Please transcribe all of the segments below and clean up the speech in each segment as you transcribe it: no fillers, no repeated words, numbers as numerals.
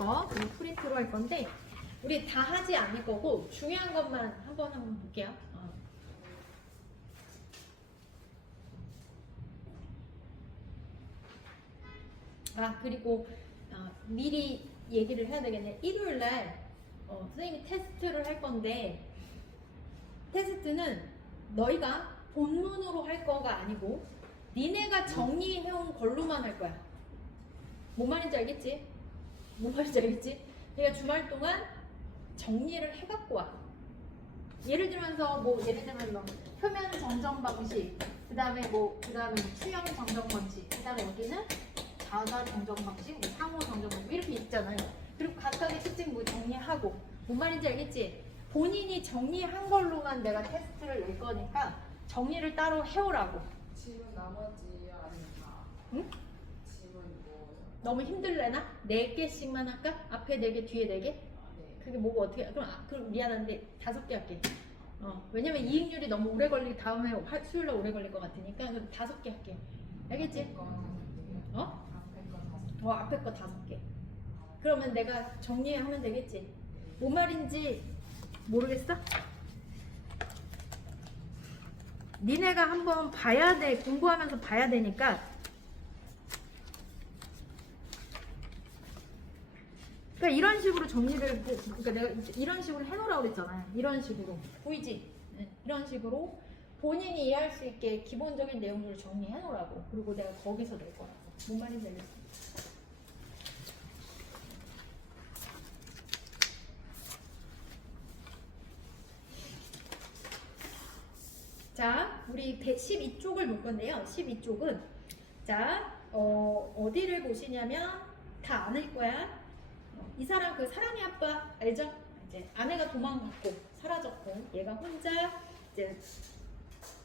거 그리고 프린트로 할 건데 우리 다 하지 않을 거고 중요한 것만 한번 볼게요. 그리고 미리 얘기를 해야 되겠네. 일요일날 선생님이 테스트를 할 건데 테스트는 너희가 본문으로 할 거가 아니고 니네가 정리해온 걸로만 할 거야. 뭔 말인지 알겠지? 뭔 말인지 알겠지? 내가 주말 동안 정리를 해갖고 와. 예를 들면서 예를 들면 표면 정정 방식, 그 다음에 수영 정정 방식, 그 다음에 여기는 자가 정정 방식, 상호 정정 방식 이렇게 있잖아요. 그리고 각각의 특징 정리하고 뭔 말인지 알겠지? 본인이 정리한 걸로만 내가 테스트를 낼 거니까 정리를 따로 해오라고. 지문 나머지 아니면 다? 응? 지문 너무 힘들래나? 4개씩만 할까? 앞에 4개, 뒤에 4개? 네. 그게 뭐고 어떻게? 그럼 미안한데 5개 할게. 왜냐면 이익률이 너무 오래 걸리고 다음에 수요일날 오래 걸릴 것 같으니까 그럼 5개 할게. 알겠지? 앞에 거 5개요? 앞에 거 5개. 앞에 거 5개. 그러면 내가 정리하면 되겠지? 뭔 말인지 모르겠어? 니네가 한번 봐야 돼. 공부하면서 봐야 되니까. 그러니까 이런 식으로 정리를, 그러니까 내가 이런 식으로 해놓으라고 그랬잖아요. 이런 식으로. 보이지? 네. 이런 식으로 본인이 이해할 수 있게 기본적인 내용들을 정리해놓으라고. 그리고 내가 거기서 낼 거라고. 뭔 말인지 알겠어? 자, 우리 112쪽을 볼 건데요. 12쪽은 자, 어디를 보시냐면 다 아는 거야. 이 사람 그 사랑의 아빠 알죠? 이제 아내가 도망갔고 사라졌고 얘가 혼자 이제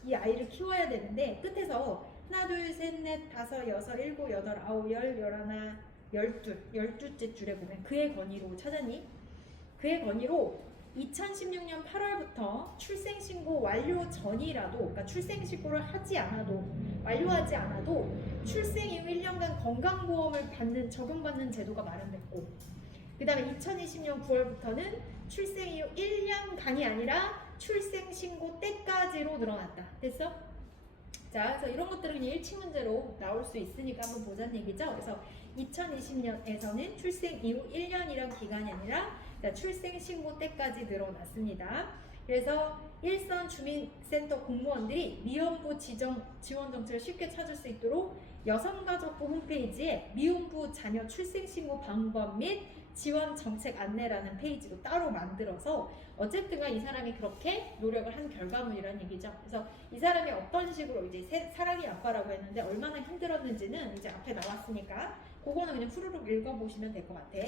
이 아이를 키워야 되는데 끝에서 하나 둘 셋 넷 다섯 여섯 일곱 여덟 아홉 열 열하나 열두째 줄에 보면 그의 건의로 찾았니? 그의 건의로 2016년 8월부터 출생신고 완료 전이라도, 그러니까 출생신고를 하지 않아도, 완료하지 않아도 출생 이후 1년간 건강보험을 적용받는 제도가 마련됐고, 그 다음에 2020년 9월부터는 출생 이후 1년간이 아니라 출생신고 때까지로 늘어났다. 됐어? 자, 그래서 이런 것들은 그냥 일치 문제로 나올 수 있으니까 한번 보자는 얘기죠. 그래서 2020년에서는 출생 이후 1년이란 기간이 아니라 출생신고 때까지 늘어났습니다. 그래서 일선 주민센터 공무원들이 미혼부 지원 정책을 쉽게 찾을 수 있도록 여성가족부 홈페이지에 미혼부 자녀 출생신고 방법 및 지원 정책 안내라는 페이지도 따로 만들어서 어쨌든간 이 사람이 그렇게 노력을 한 결과물이라는 얘기죠. 그래서 이 사람이 어떤 식으로 이제 사랑의 아빠라고 했는데 얼마나 힘들었는지는 이제 앞에 나왔으니까 그거는 그냥 후루룩 읽어보시면 될 것 같아.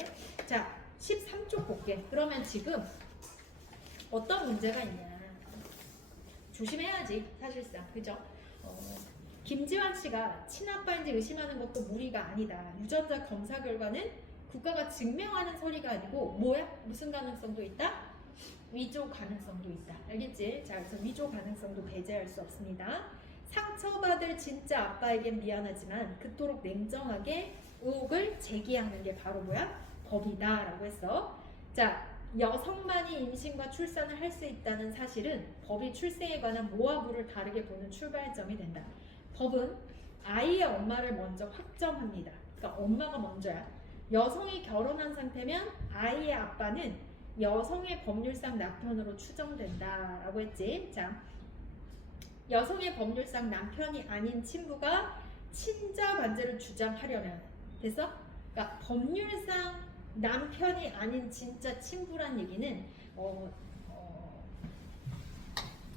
자, 13쪽 볼게. 그러면 지금 어떤 문제가 있냐. 조심해야지 사실상. 그죠? 김지환 씨가 친아빠인지 의심하는 것도 무리가 아니다. 유전자 검사 결과는 국가가 증명하는 서류가 아니고 뭐야? 무슨 가능성도 있다? 위조 가능성도 있다. 알겠지? 자, 그래서 위조 가능성도 배제할 수 없습니다. 상처받을 진짜 아빠에겐 미안하지만 그토록 냉정하게 의혹을 제기하는 게 바로 뭐야? 법이다 라고 했어. 자, 여성만이 임신과 출산을 할 수 있다는 사실은 법이 출생에 관한 모아부를 다르게 보는 출발점이 된다. 법은 아이의 엄마를 먼저 확정합니다. 그러니까 엄마가 먼저야. 여성이 결혼한 상태면 아이의 아빠는 여성의 법률상 남편으로 추정된다 라고 했지. 자, 여성의 법률상 남편이 아닌 친부가 친자 반제를 주장하려면 됐어? 그러니까 법률상 남편이 아닌 진짜 친부란 얘기는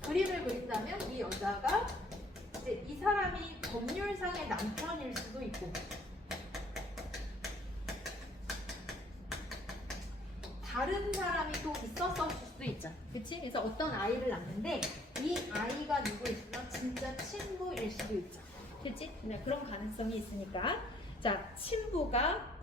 그림을 그린다면 이 여자가 이제 이 사람이 법률상의 남편일 수도 있고 다른 사람이 또 있었을 수도 있잖아. 그치? 그래서 어떤 아이를 낳는데 이 아이가 누구있으면 진짜 친부일 수도 있죠. 그치? 네, 그런 가능성이 있으니까 자, 친부가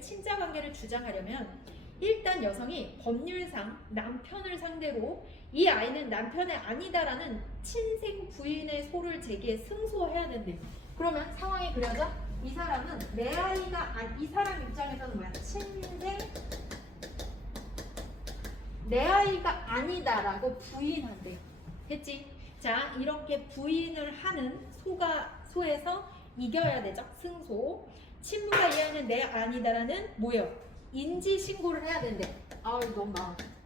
친자 관계를 주장하려면 일단 여성이 법률상 남편을 상대로 이 아이는 남편의 아니다라는 친생 부인의 소를 제기해 승소해야 된대. 그러면 상황이 그려져? 이 사람은 내 아이가 이 사람 입장에서는 뭐야? 친생 내 아이가 아니다라고 부인한대요. 했지? 자, 이렇게 부인을 하는 소에서 이겨야 되죠. 승소. 친부가 이해하는 내 아니다라는 뭐예요? 인지 신고를 해야 된대. 아우 너무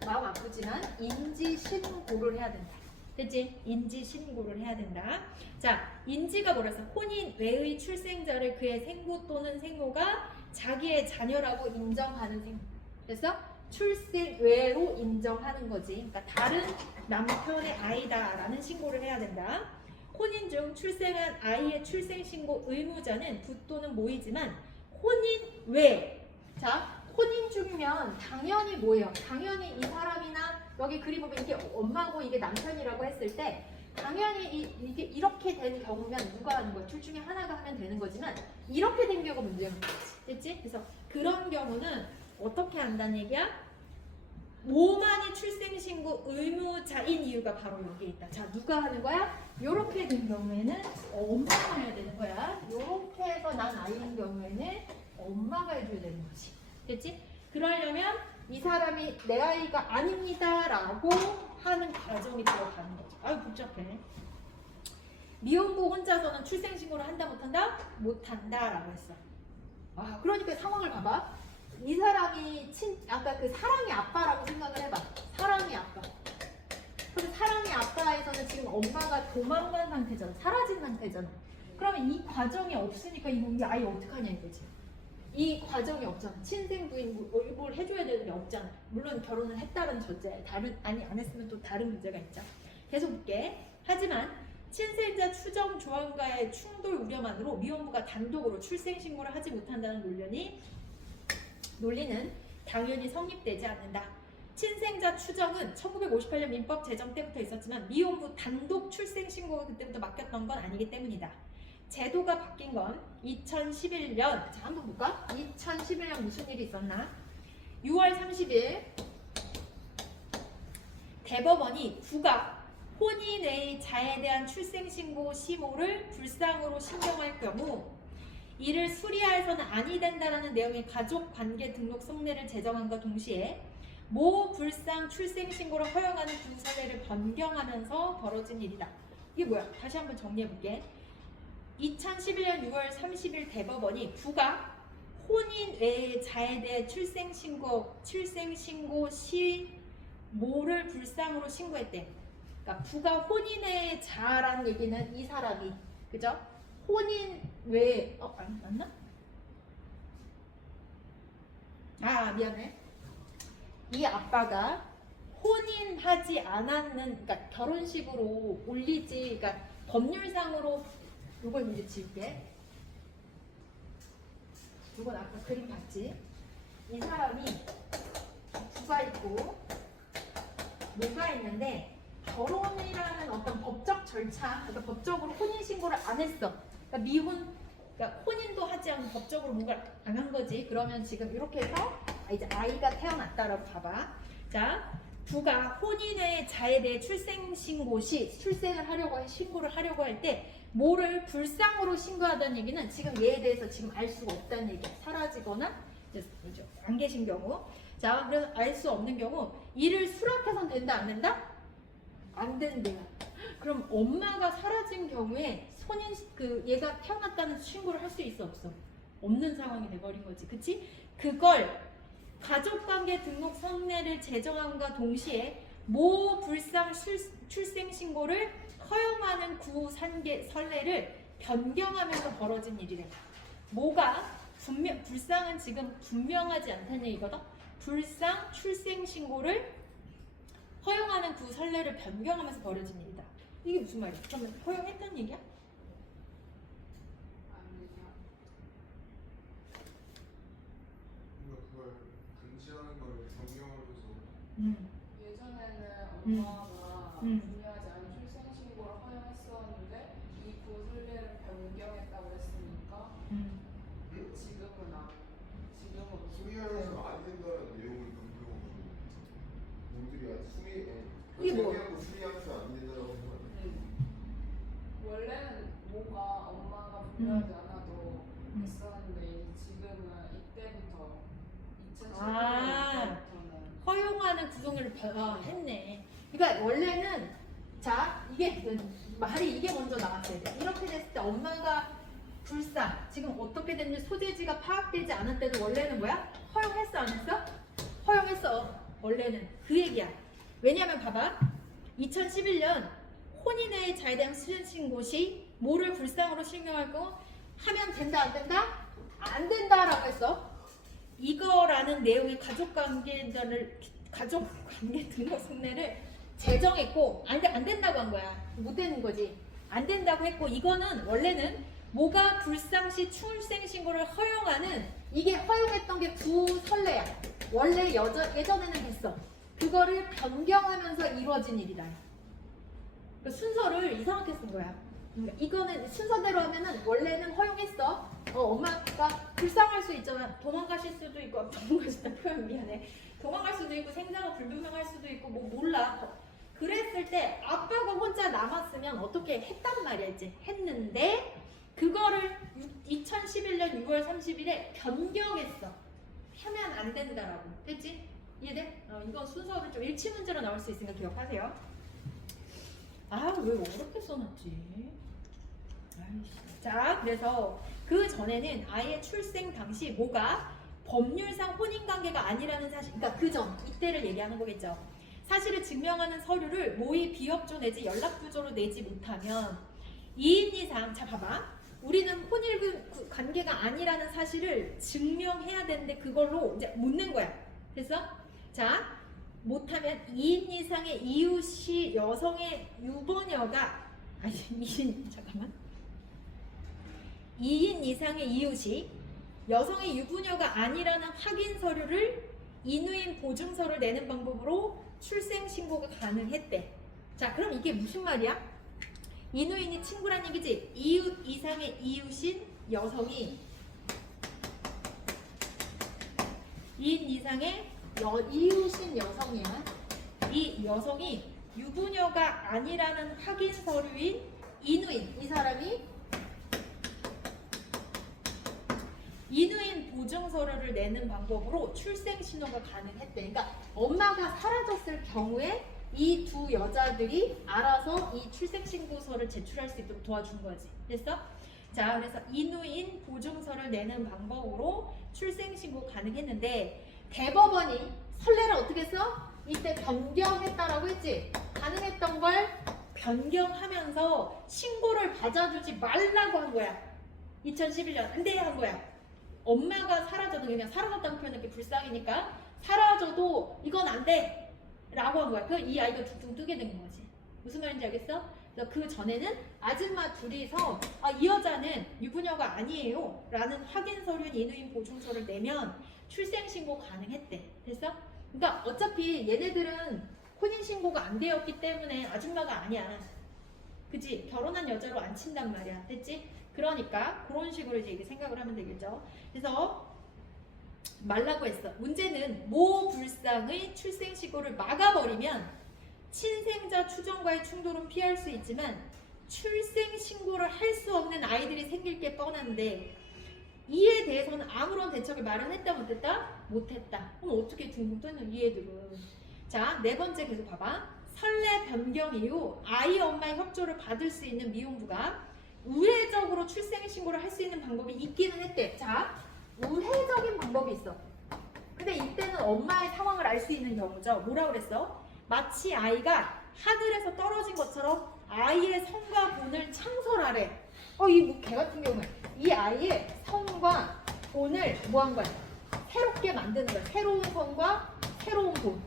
마음 아프지만 인지 신고를 해야 된다. 됐지? 인지 신고를 해야 된다. 자, 인지가 뭐랬어? 혼인 외의 출생자를 그의 생부 또는 생모가 자기의 자녀라고 인정하는 생모. 그래서 출생 외로 인정하는 거지. 그러니까 다른 남편의 아이다라는 신고를 해야 된다. 혼인 중 출생한 아이의 출생 신고 의무자는 부 또는 모이지만 혼인 외. 자, 혼인 중이면 당연히 뭐예요? 당연히 이 사람이나 여기 그림 보면 이게 엄마고 이게 남편이라고 했을 때 당연히 이게 이렇게 된 경우면 누가 하는 거야? 둘 중에 하나가 하면 되는 거지만 이렇게 된 경우가 문제인 거지. 됐지? 그래서 그런 경우는 어떻게 한다는 얘기야? 모만이 출생신고 의무자인 이유가 바로 여기에 있다. 자, 누가 하는 거야? 요렇게 된 경우에는 엄마가 해야 되는 거야. 요렇게 해서 난 아이인 경우에는 엄마가 해줘야 되는 거지. 됐지? 그러려면 이 사람이 내 아이가 아닙니다 라고 하는 과정이 들어가는 거죠. 아유 복잡해. 미혼부 혼자서는 출생신고를 한다 못한다? 못한다 라고 했어. 아, 그러니까 상황을 봐봐. 이 사람이 아까 그 사랑의 아빠라고 생각을 해봐. 사랑의 아빠. 그래서 사랑의 아빠에서는 지금 엄마가 도망간 상태잖아. 사라진 상태잖아. 그러면 이 과정이 없으니까 이 아이 어떡하냐 이거지. 이 과정이 없잖아. 친생 부인 뭘 해줘야 되는 게 없잖아. 물론 결혼을 했다는 전제. 아니 안 했으면 또 다른 문제가 있죠. 계속 볼게. 하지만 친생자 추정 조항과의 충돌 우려만으로 미혼부가 단독으로 출생신고를 하지 못한다는 논리는 당연히 성립되지 않는다. 친생자 추정은 1958년 민법 제정 때부터 있었지만 미혼부 단독 출생신고가 그때부터 맡겼던 건 아니기 때문이다. 제도가 바뀐 건 2011년. 자, 한번 볼까? 2011년 무슨 일이 있었나? 6월 30일 대법원이 부가 혼인의 자에 대한 출생신고 시모를 불상으로 신경할 경우 이를 수리하여서는 아니 된다라는 내용의 가족관계 등록 성례를 제정함과 동시에 모 불상 출생신고를 허용하는 두 사례를 변경하면서 벌어진 일이다. 이게 뭐야? 다시 한번 정리해볼게. 2011년 6월 30일 대법원이 부가 혼인 외의 자에 대해 출생신고 시모를 불상으로 신고했대. 그러니까 부가 혼인의 자라는 얘기는 이 사람이, 그죠? 혼인 외에 맞나? 아 미안해. 이 아빠가 혼인하지 않았는, 그러니까 결혼식으로 올리지, 그러니까 법률상으로 이걸 이제 지울게. 이건 아까 그림 봤지? 이 사람이 부가 있고 뭐가 있는데 결혼이라는 어떤 법적 절차, 그러니까 법적으로 혼인 신고를 안 했어. 그러니까 그러니까 혼인도 하지 않고 법적으로 뭔가를 안 한 거지. 그러면 지금 이렇게 해서 이제 아이가 태어났다라고 봐봐. 자, 부가 혼인의 자에 대해 출생신고 시 신고를 하려고 할 때 뭐를 불상으로 신고하다는 얘기는 지금 얘에 대해서 지금 알 수가 없다는 얘기야. 사라지거나 이제 안 계신 경우. 자, 그래서 알 수 없는 경우 이를 수락해서는 된다 안 된다? 안 된대요. 그럼 엄마가 사라진 경우에 얘가 태어났다는 신고를 할 수 있어 없어? 없는 상황이 돼버린 거지, 그치? 그걸 가족관계 등록 성례를 제정함과 동시에 모 불상 출생 신고를 허용하는 선례를 변경하면서 벌어진 일이래. 불상은 지금 분명하지 않다는 얘기거든. 불상 출생 신고를 허용하는 선례를 변경하면서 벌어진 일이다. 이게 무슨 말이야? 그러면 허용했다는 얘기야? 그걸 금지하는 걸 변경을 해서 예전에는 엄마가 중요하지 않은 출생신고를 허용했었는데 이 구술례를 변경했다고 했으니까 지금은 수리하면서 안 된다는 내용을 변경하고 놈들이 이게 뭐? 수리하면서 안 된다고 생각하는 원래는 뭐가 엄마가 중요하지 않아도 했었는데 지금은 이때부터 2011년부터는 허용하는 구성을 했네. 그러니까 원래는 자 이게 말이 이게 먼저 나왔어야 돼. 이렇게 됐을 때 엄마가 불상 지금 어떻게 됐는지 소재지가 파악되지 않았대도 원래는 뭐야? 허용했어 안 했어? 허용했어. 원래는 그 얘기야. 왜냐면 봐봐. 2011년 혼인의 자에 대한 수신신 곳이 뭐를 불상으로 신경하고 하면 된다 안 된다? 안 된다라고 했어. 이거라는 내용의 가족관계 등록 속내를 제정했고 안 된다고 한 거야. 못 되는 거지. 안 된다고 했고 이거는 원래는 뭐가 불상시 출생신고를 허용하는 이게 허용했던 게 부설례야. 원래 예전에는 됐어. 그거를 변경하면서 이루어진 일이다. 그 순서를 이상하게 쓴 거야. 이거는 순서대로 하면은 원래는 허용했어. 엄마가 불쌍할 수 있잖아. 도망가실 수도 있고 도망가신다 표현 미안해. 도망갈 수도 있고 생사가 불분명할 수도 있고 뭐 몰라. 그랬을 때 아빠가 혼자 남았으면 어떻게 했단 말이야 이제 했는데 그거를 2011년 6월 30일에 변경했어. 하면 안 된다라고. 됐지? 이해돼? 이건 순서를 좀 일치문제로 나올 수 있으니까 기억하세요. 아, 왜 어렵게 써놨지? 아이씨. 자, 그래서 그 전에는 아이의 출생 당시 뭐가 법률상 혼인관계가 아니라는 사실, 그러니까 그 전, 이때를 얘기하는 거겠죠. 사실을 증명하는 서류를 모의 비협조 내지 연락부조로 내지 못하면 2인 이상, 자 봐봐. 우리는 혼인 관계가 아니라는 사실을 증명해야 되는데 그걸로 이제 못 낸 거야. 그래서 자 못하면 2인 이상의 이웃이 여성의 유부녀가 2인 이상의 이웃이 여성의 유부녀가 아니라는 확인 서류를 인후인 보증서를 내는 방법으로 출생 신고가 가능했대. 자, 그럼 이게 무슨 말이야? 인후인이 친구란 얘기지. 이웃 이상의 이웃인 여성이 2인 이상의 이웃인 여성이야. 이 여성이 유부녀가 아니라는 확인 서류인 인후인, 이 사람이 인후인 보증서류를 내는 방법으로 출생 신고가 가능했대. 그러니까 엄마가 사라졌을 경우에 이 두 여자들이 알아서 이 출생 신고서를 제출할 수 있도록 도와준 거지. 됐어? 자, 그래서 인후인 보증서를 내는 방법으로 출생 신고 가능했는데 대법원이 선례를 어떻게 했어? 이때 변경했다라고 했지. 가능했던 걸 변경하면서 신고를 받아주지 말라고 한 거야. 2011년 안 돼 한 거야. 엄마가 사라져도 그냥 사라졌다는 표현은 불쌍이니까 사라져도 이건 안 돼 라고 한 거야. 이 아이가 둥둥 뜨게 된 거지. 무슨 말인지 알겠어? 그래서 그 전에는 아줌마 둘이서 이 여자는 유부녀가 아니에요 라는 확인 서류인 인후인 보증서를 내면 출생신고 가능했대. 됐어? 그러니까 어차피 얘네들은 혼인신고가 안 되었기 때문에 아줌마가 아니야. 그치? 결혼한 여자로 안 친단 말이야. 됐지? 그러니까 그런 식으로 이제 생각을 하면 되겠죠. 그래서 말라고 했어. 문제는 모 불상의 출생신고를 막아버리면 친생자 추정과의 충돌은 피할 수 있지만 출생신고를 할 수 없는 아이들이 생길 게 뻔한데 이에 대해서는 아무런 대책을 마련했다 못했다? 못했다. 그럼 어떻게 둥둥 떠있는 이 애들은. 자, 네 번째 계속 봐봐. 선례 변경 이후 아이 엄마의 협조를 받을 수 있는 미혼부가 우회적으로 출생신고를 할 수 있는 방법이 있기는 했대. 자, 우회적인 방법이 있어. 근데 이때는 엄마의 상황을 알 수 있는 경우죠. 뭐라 그랬어? 마치 아이가 하늘에서 떨어진 것처럼 아이의 성과 본을 창설하래. 이 개 같은 경우에 이 아이의 성과 본을 뭐 한 거야? 새롭게 만드는 거야. 새로운 성과 새로운 본.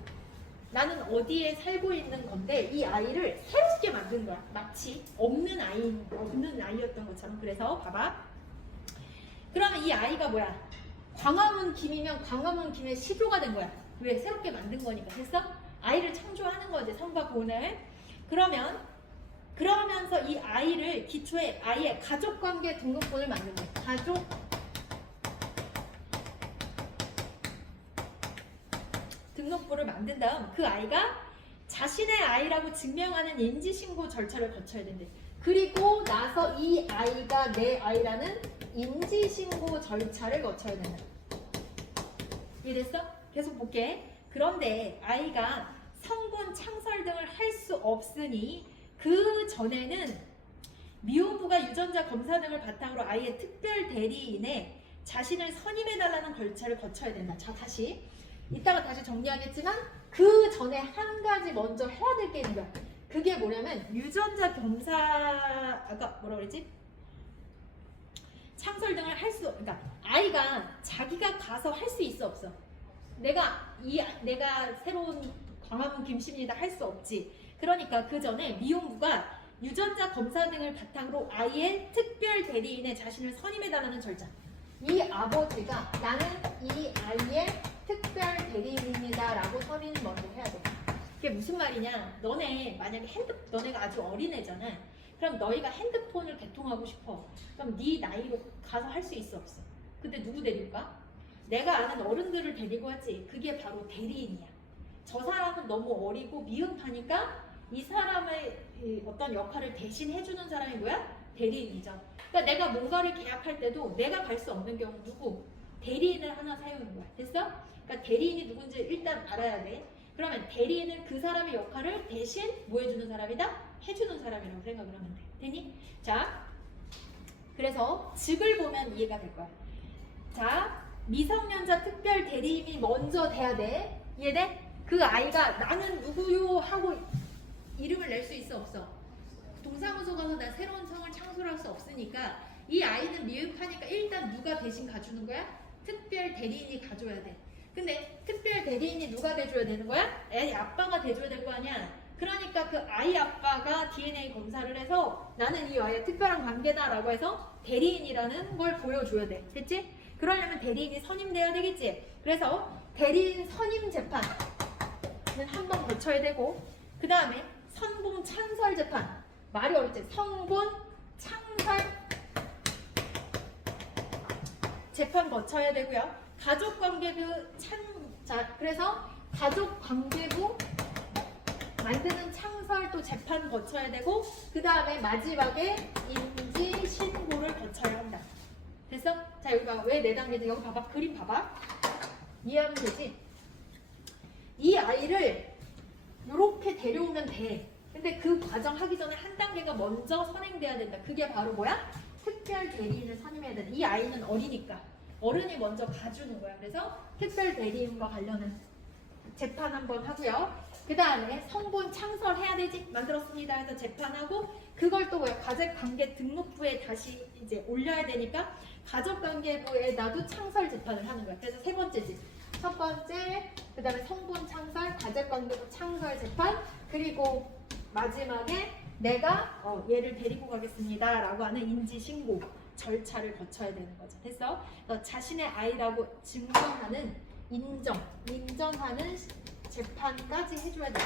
나는 어디에 살고 있는 건데 이 아이를 새롭게 만든 거야. 마치 없는 아이였던 것처럼. 그래서 봐봐. 그러면 이 아이가 뭐야? 광화문 김이면 광화문 김의 시조가 된 거야. 왜? 새롭게 만든 거니까. 됐어? 아이를 창조하는 거지. 성과 본을. 그러면서 이 아이를 기초에 아이의 가족관계 등록본을 만든 거야. 가족 등록부를 만든 다음 그 아이가 자신의 아이라고 증명하는 인지신고 절차를 거쳐야 된대. 그리고 나서 이 아이가 내 아이라는 인지신고 절차를 거쳐야 된다. 이해됐어? 계속 볼게. 그런데 아이가 성분 창설 등을 할 수 없으니 그 전에는 미혼부가 유전자 검사 등을 바탕으로 아이의 특별 대리인에 자신을 선임해달라는 절차를 거쳐야 된다. 자, 다시 이따가 다시 정리하겠지만 그 전에 한 가지 먼저 해야 될 게 있는 거야. 그게 뭐냐면 유전자 검사 아까 뭐라 그랬지? 창설 등을 할 수, 그러니까 아이가 자기가 가서 할 수 있어 없어? 내가 새로운 광화문 김씨입니다 할 수 없지. 그러니까 그 전에 미혼부가 유전자 검사 등을 바탕으로 아이의 특별 대리인에 자신을 선임해달라는 절차. 이 아버지가 나는 이 아이의 특별 대리인입니다라고 선임을 먼저 해야 돼. 그게 무슨 말이냐? 만약에 너네가 아주 어린애잖아. 그럼 너희가 핸드폰을 개통하고 싶어. 그럼 네 나이로 가서 할 수 있어 없어? 근데 누구 데릴까? 내가 아는 어른들을 데리고 하지. 그게 바로 대리인이야. 저 사람은 너무 어리고 미흡하니까 이 사람의 어떤 역할을 대신 해주는 사람이 뭐야? 대리인이죠. 그러니까 내가 뭔가를 계약할 때도 내가 갈 수 없는 경우 누구? 대리인을 하나 사용하는 거야. 됐어? 그러니까 대리인이 누군지 일단 알아야 돼. 그러면 대리인은 그 사람의 역할을 대신 뭐 해주는 사람이다? 해주는 사람이라고 생각을 하면 돼. 되니? 자, 그래서 즉을 보면 이해가 될 거야. 자, 미성년자 특별 대리인이 먼저 돼야 돼. 이해돼? 그 아이가 나는 누구요 하고 이름을 낼 수 있어 없어? 동사무소 가서 나 새로운 성을 창설할 수 없으니까 이 아이는 미흡하니까 일단 누가 대신 가주는 거야? 특별 대리인이 가줘야 돼. 근데 특별 대리인이 누가 돼줘야 되는 거야? 애 아빠가 돼줘야 될 거 아니야. 그러니까 그 아이 아빠가 DNA 검사를 해서 나는 이 아이의 특별한 관계다라고 해서 대리인이라는 걸 보여줘야 돼. 됐지? 그러려면 대리인이 선임돼야 되겠지? 그래서 대리인 선임 재판은 한 번 거쳐야 되고 그 다음에 성분 창설 재판. 말이 어렵지? 성분 창설 재판 거쳐야 되고요. 그래서 가족관계부 만드는 창설 또 재판 거쳐야 되고 그 다음에 마지막에 인지 신고를 거쳐야 한다. 됐어? 자, 여기가 왜 4단계지? 여기 봐봐. 그림 봐봐. 이해하면 되지? 이 아이를 이렇게 데려오면 돼. 근데 그 과정 하기 전에 한 단계가 먼저 선행돼야 된다. 그게 바로 뭐야? 특별 대리인을 선임해야 된다. 이 아이는 어리니까 어른이 먼저 가주는 거야. 그래서 특별 대리인과 관련한 재판 한번 하고요. 그 다음에 성분 창설해야 되지? 만들었습니다 해서 재판하고 그걸 또 뭐야? 가족관계 등록부에 다시 이제 올려야 되니까 가족관계부에나도 창설 재판을 하는 거야. 그래서 세 번째지. 첫 번째, 그 다음에 성분 창설, 가족관계부 창설 재판, 그리고 마지막에 내가 얘를 데리고 가겠습니다 라고 하는 인지신고 절차를 거쳐야 되는 거죠. 됐어? 자신의 아이라고 증명하는 인정하는 재판까지 해줘야 돼.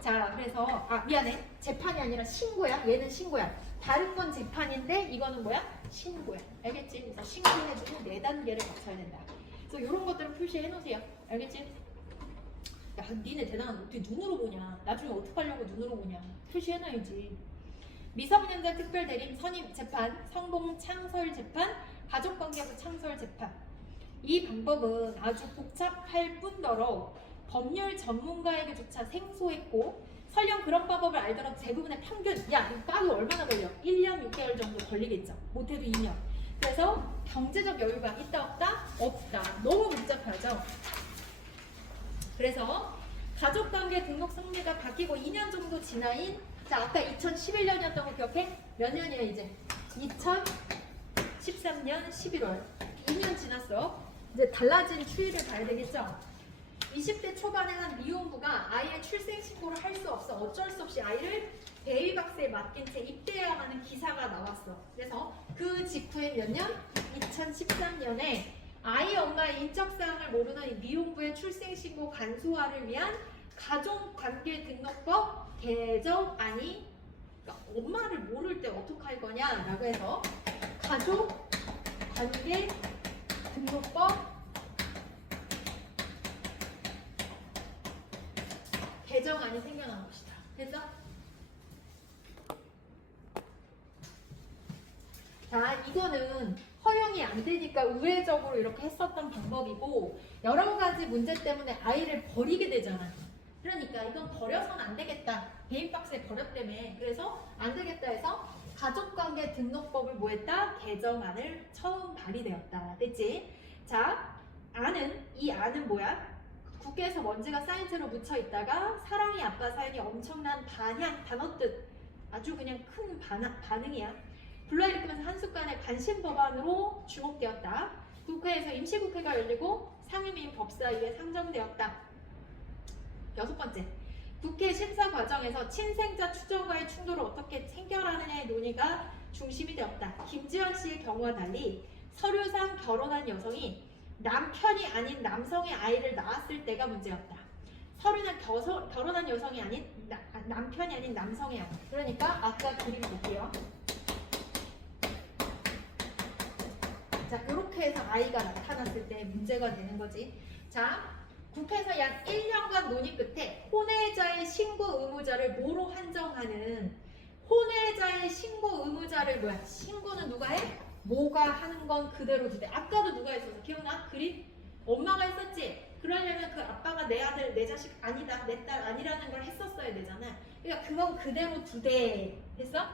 자, 그래서 미안해. 재판이 아니라 신고야. 얘는 신고야. 다른 건 재판인데 이거는 뭐야? 신고야. 알겠지? 그래서 신고해주고 4단계를 거쳐야 된다. 그래서 이런 것들은 표시해 놓으세요. 알겠지? 야, 니네 대단한 어떻게 눈으로 보냐? 나중에 어떡하려고 눈으로 보냐? 표시해놔야지. 미성년자 특별 대리인 선임 재판, 성분 창설 재판, 가족관계부 창설 재판. 이 방법은 아주 복잡할 뿐더러 법률 전문가에게조차 생소했고 설령 그런 방법을 알더라도 대부분의 평균 이거 까기 얼마나 걸려? 1년 6개월 정도 걸리겠죠. 못해도 2년. 그래서 경제적 여유가 있다 없다? 없다. 너무 복잡하죠. 그래서 가족관계 등록 승리가 바뀌고 2년 정도 지나인 아까 2011년이었던 거 기억해? 몇 년이야 이제? 2013년 11월 2년 지났어. 이제 달라진 추이를 봐야 되겠죠? 20대 초반에 한 미혼부가 아이의 출생신고를 할 수 없어. 어쩔 수 없이 아이를 대위박스에 맡긴 채 입대해야하는 기사가 나왔어. 그래서 그 직후에 몇 년? 2013년에 아이 엄마의 인적사항을 모르는 미혼부의 출생신고 간소화를 위한 가족관계등록법 개정안이 그러니까 엄마를 모를 때 어떡할 거냐라고 해서 가족관계등록법 개정안이 생겨난 것이다. 됐어? 자, 이거는 허용이 안 되니까 우회적으로 이렇게 했었던 방법이고 여러 가지 문제 때문에 아이를 버리게 되잖아. 그러니까 이건 버려서는 안 되겠다. 개인박스에 버렸다며. 그래서 안 되겠다 해서 가족관계 등록법을 뭐 했다? 개정안을 처음 발의되었다. 됐지? 자, 이 안은 뭐야? 국회에서 먼지가 쌓인 채로 묻혀 있다가 사랑이 아빠 사연이 엄청난 단어 뜻 아주 그냥 큰 반응이야. 불러일으키면서 한순간에 관심 법안으로 주목되었다. 국회에서 임시국회가 열리고 상임위인 법사위에 상정되었다. 6번째, 국회 심사 과정에서 친생자 추정과의 충돌을 어떻게 해결하느냐의 논의가 중심이 되었다. 김지현 씨의 경우와 달리 서류상 결혼한 여성이 남편이 아닌 남성의 아이를 낳았을 때가 문제였다. 서류는 결혼한 여성이 아닌 남편이 아닌 남성의 아이. 그러니까 아까 그림 볼게요. 자, 이렇게 해서 아이가 나타났을 때 문제가 되는 거지. 자, 국회에서 약 1년간 논의 끝에 혼외자의 신고 의무자를 뭐로 한정하는 혼외자의 신고 의무자를 뭐야? 신고는 누가 해? 뭐가 하는 건 그대로 두대. 아까도 누가 했었어? 기억나? 그림? 엄마가 했었지? 그러려면 그 아빠가 내 아들, 내 자식 아니다, 내 딸 아니라는 걸 했었어야 되잖아. 그러니까 그건 그대로 두대. 됐어?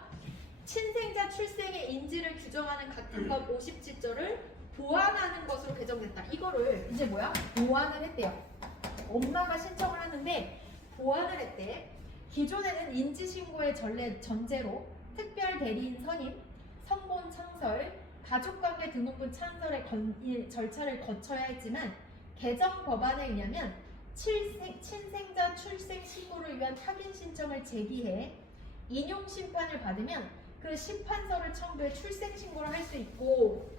친생자 출생의 인지를 규정하는 같은 법 57조를 보완하는 것으로 개정됐다. 이거를 이제 뭐야? 보완을 했대요. 엄마가 신청을 하는데 보완을 했대. 기존에는 인지신고의 전제로 특별 대리인 선임, 성본 창설, 가족관계 등록부 찬설의 절차를 거쳐야 했지만 개정 법안에 의하면 친생자 출생 신고를 위한 확인 신청을 제기해 인용 심판을 받으면 그 심판서를 첨부해 출생 신고를 할 수 있고,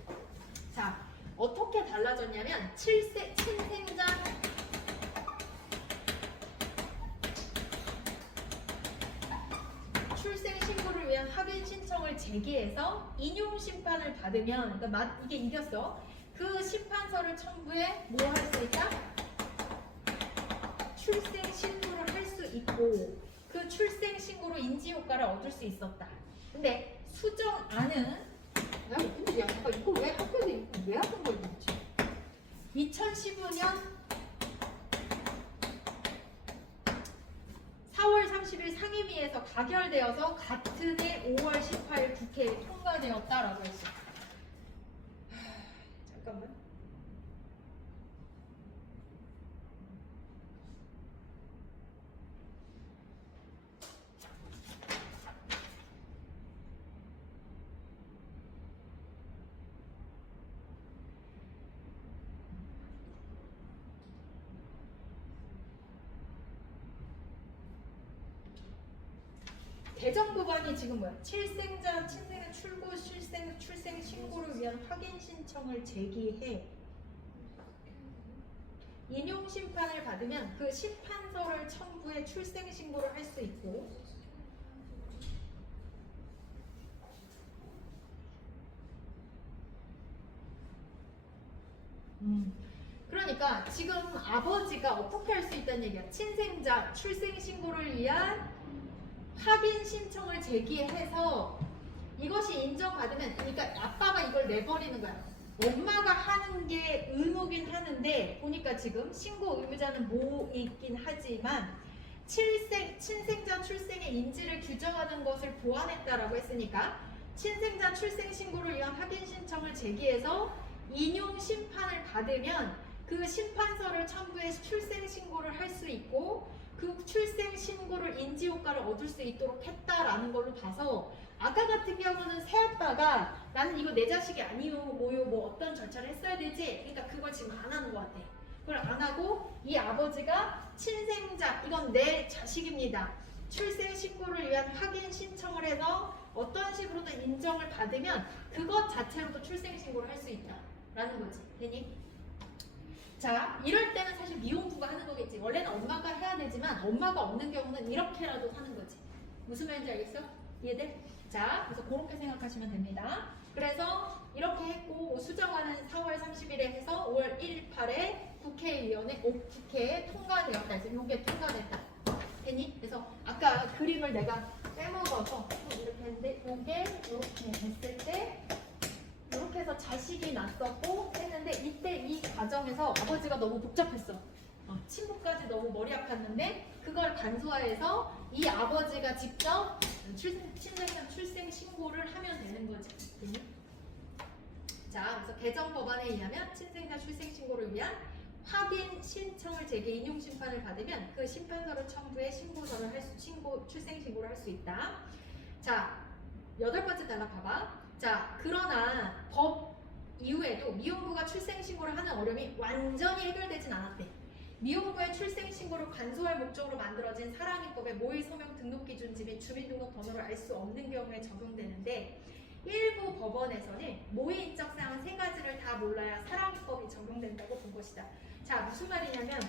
자, 어떻게 달라졌냐면 친생자 출생 신고를 위한 확인 신청을 제기해서 인용 심판을 받으면, 그러니까 이게 이겼어. 그 심판서를 첨부해 뭐 할 수 있다? 출생 신고를 할 수 있고, 그 출생 신고로 인지 효과를 얻을 수 있었다. 근데 수정안은 야, 근데 야, 이거 왜 학교에서 이거 왜 하는 거야 도대체? 2015년 4월 30일 상임위에서 가결되어서 같은 해 5월 18일 국회에 통과되었다라고 했어. 잠깐만. 개정법안이 지금 뭐야? 친생자 출고 출생 신고를 위한 확인 신청을 제기해 인용 심판을 받으면 그 심판서를 첨부해 출생 신고를 할 수 있고, 그러니까 지금 아버지가 어떻게 할 수 있다는 얘기야. 친생자 출생 신고를 위한 확인 신청을 제기해서 이것이 인정받으면, 그러니까 아빠가 이걸 내버리는 거야. 엄마가 하는 게 의무긴 하는데 보니까 지금 신고 의무자는 모이긴 하지만 친생자 출생의 인지를 규정하는 것을 보완했다라고 했으니까 친생자 출생 신고를 위한 확인 신청을 제기해서 인용 심판을 받으면 그 심판서를 첨부해 출생 신고를 할 수 있고, 그 출생 신고를 인지 효과를 얻을 수 있도록 했다라는 걸로 봐서, 아까 같은 경우는 새아빠가 나는 이거 내 자식이 아니요 뭐요 뭐 어떤 절차를 했어야 되지, 그러니까 그걸 지금 안 하는 것 같아. 그걸 안 하고 이 아버지가 친생자, 이건 내 자식입니다, 출생 신고를 위한 확인 신청을 해서 어떤 식으로든 인정을 받으면 그것 자체로도 출생 신고를 할 수 있다라는 거지. 되니? 자, 이럴 때는 사실 미혼부가 하는 거겠지. 원래는 엄마가 해야 되지만 엄마가 없는 경우는 이렇게라도 하는 거지. 무슨 말인지 알겠어? 이해돼? 자, 그래서 그렇게 생각하시면 됩니다. 그래서 이렇게 했고 수정안은 4월 30일에 해서 5월 18일에 국회에 통과되었다. 그래서 이게 통과됐다. 됐니? 그래서 아까 그림을 내가 빼먹어서 이렇게 했는데 이게 이렇게 됐을 때 이렇게 해서 자식이 났었고 했는데, 이때 이 과정에서 아버지가 너무 복잡했어. 친부까지 너무 머리 아팠는데 그걸 간소화해서 이 아버지가 직접 친생자 출생 신고를 하면 되는 거지. 자, 그래서 개정 법안에 의하면 친생자 출생 신고를 위한 확인 신청을 제기 인용 심판을 받으면 그 심판서를 첨부해 신고서를 출생 신고를 할 수 있다. 자, 8번째 단락 봐봐. 자, 그러나 법 이후에도 미혼부가 출생 신고를 하는 어려움이 완전히 해결되진 않았대. 미혼부의 출생 신고를 간소할 목적으로 만들어진 사랑이법의 모의 서명 등록 기준지 및 주민등록번호를 알 수 없는 경우에 적용되는데 일부 법원에서는 모의 인적 사항 3가지를 다 몰라야 사랑이법이 적용된다고 본 것이다. 자, 무슨 말이냐면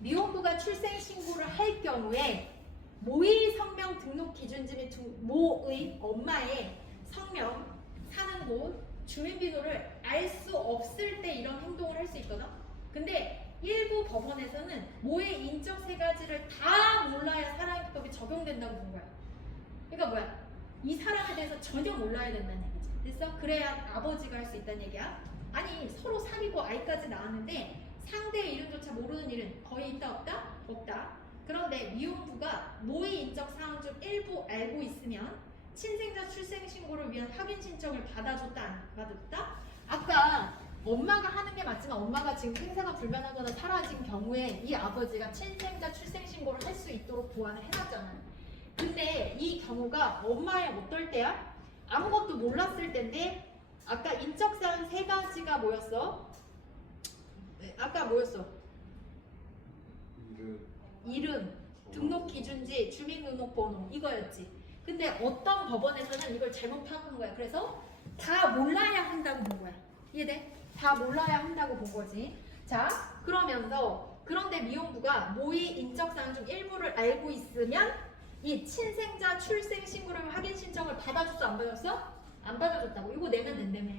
미혼부가 출생 신고를 할 경우에 모의 성명 등록 기준지 및 모의 엄마의 성명, 사는 곳, 주민번호를 알 수 없을 때 이런 행동을 할 수 있거든. 근데 일부 법원에서는 모의 인적 3가지를 다 몰라야 사랑이법이 적용된다고 본 거야. 그러니까 뭐야? 이 사람에 대해서 전혀 몰라야 된다는 얘기지. 됐어? 그래야 아버지가 할 수 있다는 얘기야. 아니 서로 사귀고 아이까지 낳았는데 상대의 이름조차 모르는 일은 거의 있다 없다? 없다. 그런데 미혼부가 모의 인적 사항 중 일부 알고 있으면 친생자 출생 신고를 위한 확인 신청을 받아줬다 안 받았다? 아까 엄마가 하는 게 맞지만 엄마가 지금 생사가 불변하거나 사라진 경우에 이 아버지가 친생자 출생 신고를 할 수 있도록 보완을 해놨잖아요. 근데 이 경우가 엄마의 어떨 때야? 아무것도 몰랐을 때인데 아까 인적사항 3가지가 뭐였어? 아까 뭐였어? 이름, 등록기준지, 주민등록번호 이거였지. 근데 어떤 법원에서는 이걸 잘못 파악한 거야. 그래서 다 몰라야 한다고 본 거야. 이해돼? 다 몰라야 한다고 본 거지. 자, 그러면서 그런데 미혼부가 모의 인적사항 중 일부를 알고 있으면 이 친생자 출생 신고를 확인 신청을 받아줬어? 안 받았어? 안 받아줬다고. 이거 내면 된다며.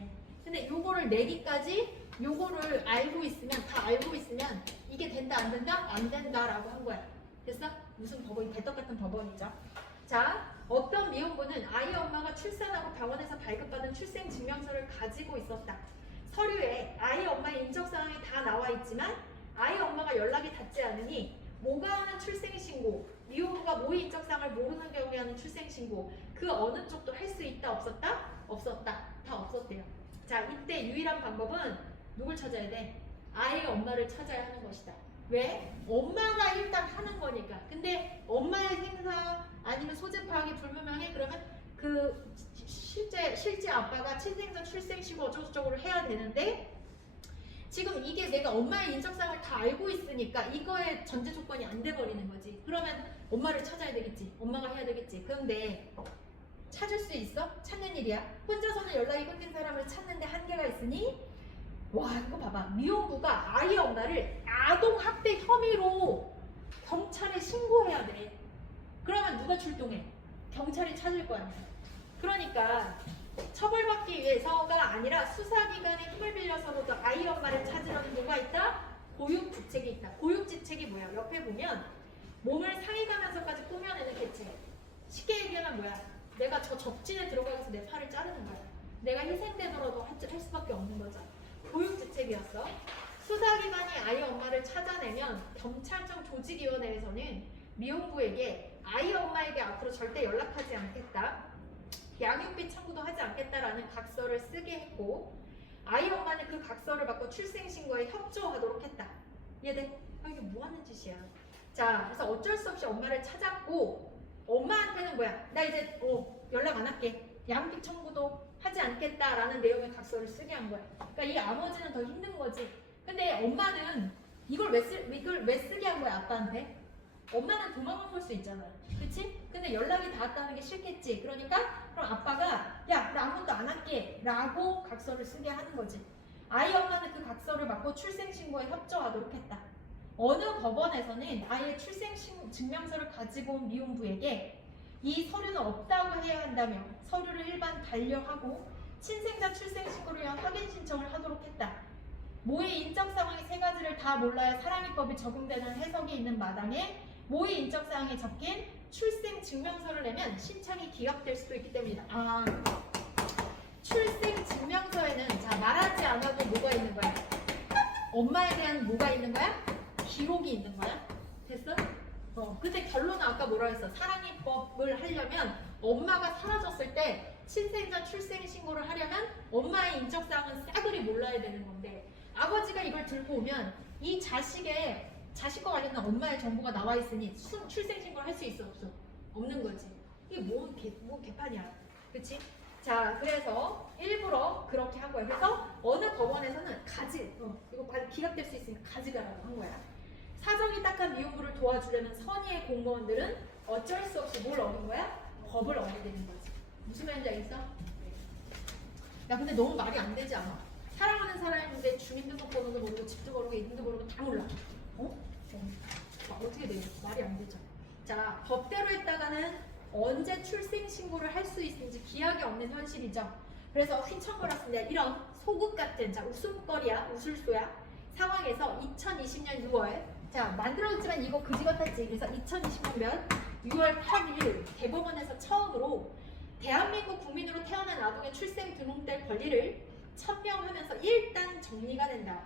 근데 요거를 내기까지 요거를 알고 있으면 다 알고 있으면 이게 된다 안 된다? 안 된다라고 한 거야. 됐어? 무슨 법원이 대떡 같은 법원이죠. 자, 어떤 미혼부는 아이 엄마가 출산하고 병원에서 발급받은 출생 증명서를 가지고 있었다. 서류에 아이 엄마의 인적사항이 다 나와 있지만 아이 엄마가 연락이 닿지 않으니 모가 하는 출생신고, 미혼부가 모의 인적사항을 모르는 경우에 하는 출생신고 그 어느 쪽도 할 수 있다 없었다? 없었다. 다 없었대요. 자, 이때 유일한 방법은 누굴 찾아야 돼? 아이의 엄마를 찾아야 하는 것이다. 왜? 엄마가 일단 하는 거니까. 근데 엄마의 생사 아니면 소재 파악이 불분명해? 그러면 그 실제 아빠가 친생자 출생신고 어쩌고저쩌고 해야 되는데 지금 이게 내가 엄마의 인적사항을 다 알고 있으니까 이거의 전제 조건이 안 돼버리는 거지. 그러면 엄마를 찾아야 되겠지. 엄마가 해야 되겠지. 그런데 찾을 수 있어? 찾는 일이야. 혼자서는 연락이 끊긴 사람을 찾는데 한계가 있으니 와, 이거 봐봐. 미혼부가 아이 엄마를 아동학대 혐의로 경찰에 신고해야 돼. 그러면 누가 출동해? 경찰이 찾을 거 아니야. 그러니까 처벌받기 위해서가 아니라 수사기관의 힘을 빌려서라도 아이 엄마를 찾으려는 뭐가 있다? 고육지책이 있다. 고육지책이 뭐야? 옆에 보면 몸을 상해가면서까지 꾸며내는 개체. 쉽게 얘기하면 뭐야? 내가 저 적진에 들어가서 내 팔을 자르는 거야. 내가 희생되더라도 할 수밖에 없는 거죠. 고육지책이었어. 수사기관이 아이 엄마를 찾아내면 경찰청 조직위원회에서는 미혼부에게 아이 엄마에게 앞으로 절대 연락하지 않겠다. 양육비 청구도 하지 않겠다라는 각서를 쓰게 했고 아이 엄마는 그 각서를 받고 출생신고에 협조하도록 했다. 이해돼? 이게 뭐 하는 짓이야. 자, 그래서 어쩔 수 없이 엄마를 찾았고 엄마한테는 뭐야? 나 이제 연락 안 할게. 양육비 청구도 하지 않겠다라는 내용의 각서를 쓰게 한 거야. 그러니까 이 아버지는 더 힘든 거지. 근데 엄마는 이걸 왜 쓰게 한 거야, 아빠한테? 엄마는 도망을 볼 수 있잖아. 그치? 근데 연락이 닿았다는 게 싫겠지. 그러니까 그럼 아빠가 야, 나 아무것도 안 할게 라고 각서를 쓰게 하는 거지. 아이 엄마는 그 각서를 받고 출생신고에 협조하도록 했다. 어느 법원에서는 아이의 출생증명서를 가지고 온 미혼부에게 이 서류는 없다고 해야 한다며 서류를 일반 반려하고 친생자 출생신고를 위한 확인 신청을 하도록 했다. 모의 인적사항의 3가지를 다 몰라야 사랑이법이 적용되는 해석이 있는 마당에 모의 인적사항에 적힌 출생증명서를 내면 신청이 기각될 수도 있기 때문이다. 출생증명서에는 자 말하지 않아도 뭐가 있는 거야? 엄마에 대한 뭐가 있는 거야? 기록이 있는 거야. 됐어? 근데 결론은 아까 뭐라 했어? 사랑입법을 하려면 엄마가 사라졌을 때 친생자 출생 신고를 하려면 엄마의 인적사항은 싸그리 몰라야 되는 건데 아버지가 이걸 들고 오면 이 자식과 관련된 엄마의 정보가 나와 있으니 출생 신고를 할 수 있어 없어? 없는 거지. 이게 뭔 개판이야. 그치? 자, 그래서 일부러 그렇게 한 거야. 그래서 어느 법원에서는 이거 빨리 기각될 수 있으니까 가져가라고 한 거야. 사정이 딱한 미혼부를 도와주려는 선의의 공무원들은 어쩔 수 없이 뭘 어긴 거야? 법을 어기게 되는 거지. 무슨 말인지 알겠어? 야, 근데 너무 말이 안 되지 않아? 사랑하는 사람인데 주민등록번호도 모르고 집도 모르고 이름도 모르고 다 몰라. 어떻게 돼? 말이 안 되죠. 자, 법대로 했다가는 언제 출생신고를 할 수 있는지 기약이 없는 현실이죠. 그래서 휘청거렸습니다. 이런 소극 같은, 자, 웃음거리야, 웃을소야 상황에서 2020년 6월, 자, 만들어졌지만 이거 그지 같았지. 그래서 2020년 6월 8일 대법원에서 처음으로 대한민국 국민으로 태어난 아동의 출생 등록될 권리를 천명하면서 일단 정리가 된다.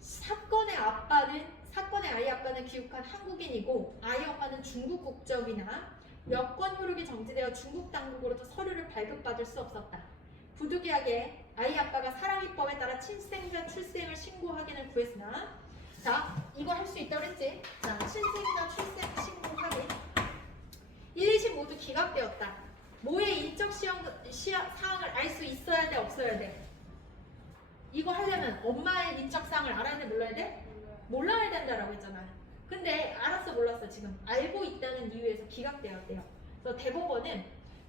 사건의 아이 아빠는 귀국한 한국인이고 아이 엄마는 중국 국적이나 여권 효력이 정지되어 중국 당국으로부터 서류를 발급받을 수 없었다. 부득이하게 아이 아빠가 사랑입법에 따라 친생자 출생을 신고하기는 구했으나, 자, 이거 할 수 있다고 그랬지? 자, 친생자 출생 신고하기 1, 2심 모두 기각되었다. 모의 인적 사항을 알 수 있어야 돼, 없어야 돼? 이거 하려면 엄마의 인적 사항을 알아야 돼, 몰라야 돼? 몰라야 된다라고 했잖아. 근데 알았어, 몰랐어? 지금 알고 있다는 이유에서 기각되었대요. 그래서 대법원은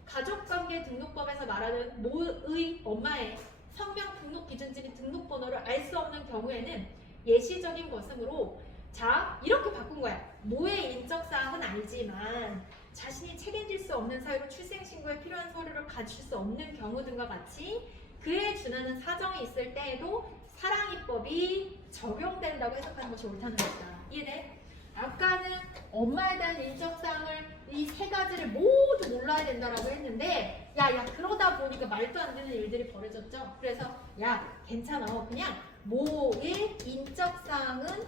가족관계 등록법에서 말하는 모의 엄마의 성명 등록 기준지인 등록번호를 알 수 없는 경우에는 예시적인 것이므로, 자, 이렇게 바꾼 거야. 모의 인적사항은 알지만 자신이 책임질 수 없는 사유로 출생신고에 필요한 서류를 갖출 수 없는 경우 등과 같이 그에 준하는 사정이 있을 때에도 사랑입법이 적용된다고 해석하는 것이 옳다는 거다. 이해돼? 아까는 엄마에 대한 인적사항을 이 세 가지를 모두 몰라야 된다라고 했는데, 야, 그러다 보니까 말도 안 되는 일들이 벌어졌죠. 그래서 야, 괜찮아. 그냥 모의 인적사항은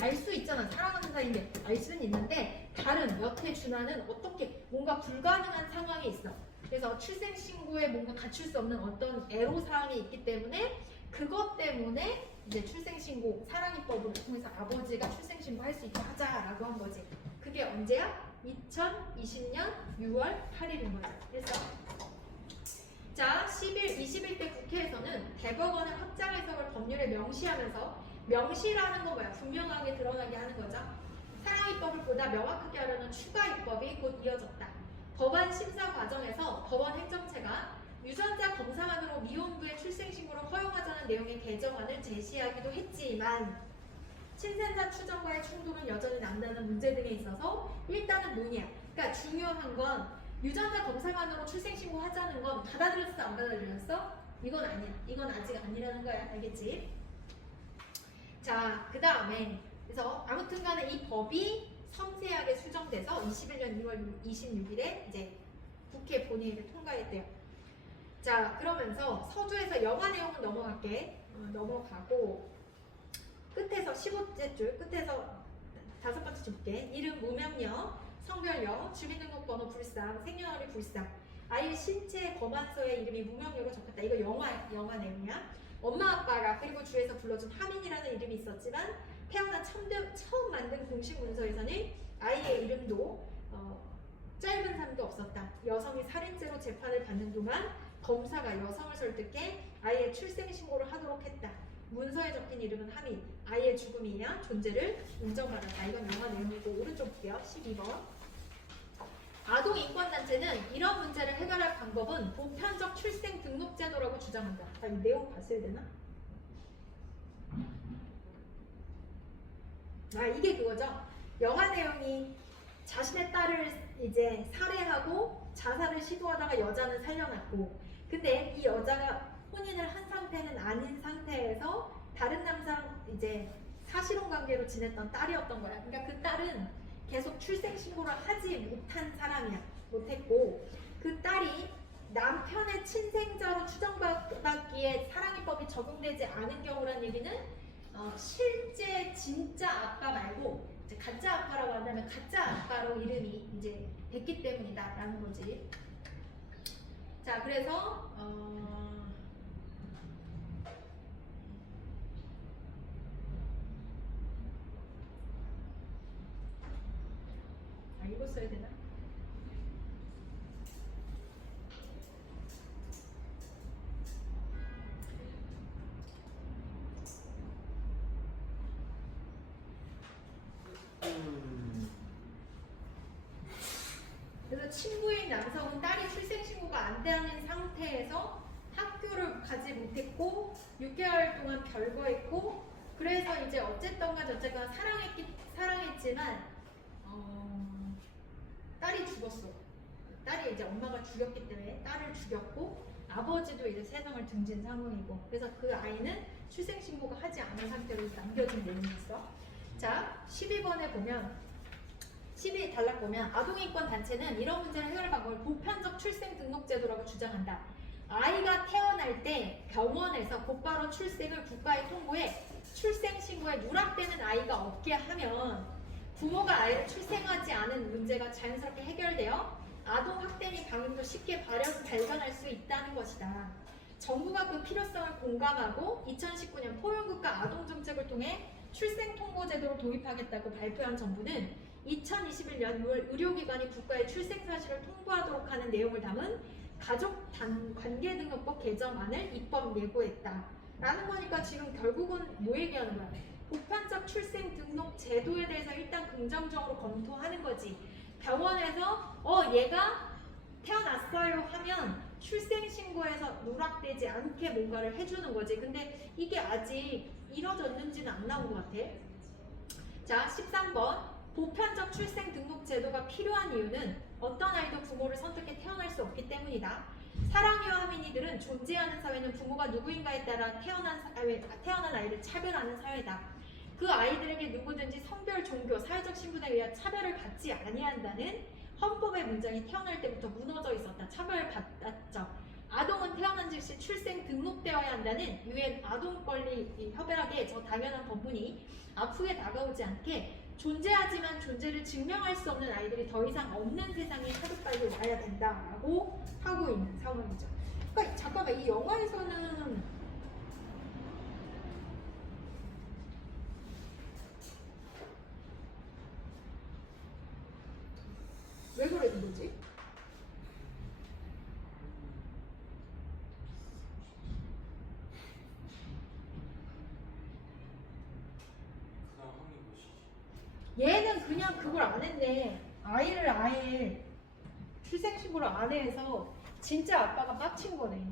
알 수 있잖아. 사랑하는 사이인데 알 수는 있는데 다른 여태 준하는 어떻게 뭔가 불가능한 상황이 있어. 그래서 출생신고에 뭔가 갖출 수 없는 어떤 애로사항이 있기 때문에 그것 때문에 이제 출생신고, 사랑입법을 통해서 아버지가 출생신고 할 수 있게 하자라고 한 거지. 그게 언제야? 2020년 6월 8일인 거죠. 그래서 자, 21대 국회에서는 대법원의 확장 해석을 법률에 명시하면서, 명시라는 건 뭐야? 분명하게 드러나게 하는 거죠. 사랑입법을 보다 명확하게 하려는 추가 입법이 곧 이어졌다. 법안 심사 과정에서 법원 행정처가 유전자 검사만으로 미혼부의 출생신고를 허용하자는 내용의 개정안을 제시하기도 했지만 친생자 추정과의 충돌은 여전히 남다른 문제 등에 있어서 일단은 논의야. 그러니까 중요한 건 유전자 검사만으로 출생신고 하자는 건 받아들였어, 안 받아들였어? 이건 아니야. 이건 아직 아니라는 거야. 알겠지? 자, 그 다음에 그래서 아무튼 간에 이 법이 섬세하게 수정돼서 21년 2월 26일에 이제 국회 본회의를 통과했대요. 자, 그러면서 서두에서 영화 내용은 넘어가고 끝에서 15째 줄 끝에서 5번째 줄 볼게. 이름 무명여, 성별여, 주민등록번호 불상, 생년월일 불상, 아이 신체 검안서에 이름이 무명여로 적혔다. 이거 영화 내용이야. 엄마 아빠가 그리고 주에서 불러준 하민이라는 이름이 있었지만 태어나 처음 만든 공식 문서에서는 아이의 이름도 짧은 삶도 없었다. 여성이 살인죄로 재판을 받는 동안 검사가 여성을 설득해 아이의 출생신고를 하도록 했다. 문서에 적힌 이름은 하민, 아이의 죽음이야 존재를 인정받았다. 이건 영화 내용이고, 오른쪽 볼게요. 12번. 아동인권단체는 이런 문제를 해결할 방법은 보편적 출생 등록제도라고 주장한다. 이 내용 봤어야 되나? 이게 그거죠. 영화 내용이 자신의 딸을 이제 살해하고 자살을 시도하다가 여자는 살려놨고, 근데 이 여자가 혼인을 한 상태는 아닌 상태에서 다른 남자랑 이제 사실혼 관계로 지냈던 딸이었던 거야. 그러니까 그 딸은 계속 출생신고를 하지 못한 사람이야. 못했고, 그 딸이 남편의 친생자로 추정받기에 사랑입법이 적용되지 않은 경우란 얘기는 실제 진짜 아빠 말고 이제 가짜 아빠라고 한다면 가짜 아빠로 이름이 이제 됐기 때문이다라는 거지. 자, 그래서 이거 써야 되나? 그래서 친구인 남성은 딸이 출생신고가 안 되는 상태에서 학교를 가지 못했고 6개월 동안 별거했고 그래서 이제 어쨌던가 저쨌건 사랑했지만 딸이 죽었어. 딸이 이제 엄마가 죽였기 때문에 딸을 죽였고 아버지도 이제 세상을 등진 상황이고 그래서 그 아이는 출생신고가 하지 않은 상태로 남겨진 내용이 있어. 자, 12번에 보면 12단락 보면 아동인권 단체는 이런 문제를 해결 방법을 보편적 출생등록제도라고 주장한다. 아이가 태어날 때 병원에서 곧바로 출생을 국가에 통보해 출생신고에 누락되는 아이가 없게 하면 부모가 아이를 출생하지 않은 문제가 자연스럽게 해결되어 아동학대 및 방임도 쉽게 발견할 수 있다는 것이다. 정부가 그 필요성을 공감하고 2019년 포용국가 아동정책을 통해 출생통보제도를 도입하겠다고 발표한 정부는 2021년 6월 의료기관이 국가에 출생사실을 통보하도록 하는 내용을 담은 가족관계등록법 개정안을 입법 예고했다. 라는 거니까 지금 결국은 뭐 얘기하는 거야? 보편적 출생등록 제도에 대해서 일단 긍정적으로 검토하는 거지. 병원에서 얘가 태어났어요 하면 출생신고에서 누락되지 않게 뭔가를 해주는 거지. 근데 이게 아직 이뤄졌는지는 안 나온 것 같아. 자, 13번. 보편적 출생등록 제도가 필요한 이유는 어떤 아이도 부모를 선택해 태어날 수 없기 때문이다. 사랑이와 하민이들은 존재하는 사회는 부모가 누구인가에 따라 태어난 아이를 차별하는 사회다. 그 아이들에게 누구든지 성별, 종교, 사회적 신분에 의한 차별을 받지 아니한다는 헌법의 문장이 태어날 때부터 무너져 있었다. 차별받았죠. 아동은 태어난 즉시 출생 등록되어야 한다는 유엔 아동권리 협약의 저 당연한 법문이 아프게 다가오지 않게 존재하지만 존재를 증명할 수 없는 아이들이 더 이상 없는 세상에 하루빨리 와야 된다라고 하고 있는 상황이죠. 그러니까 잠깐만, 이 영화에서는 왜 그러는 거지? 얘는 그냥 그걸 안 했네. 아이를 아예 출생신고를 안 해서 진짜 아빠가 빡친 거네.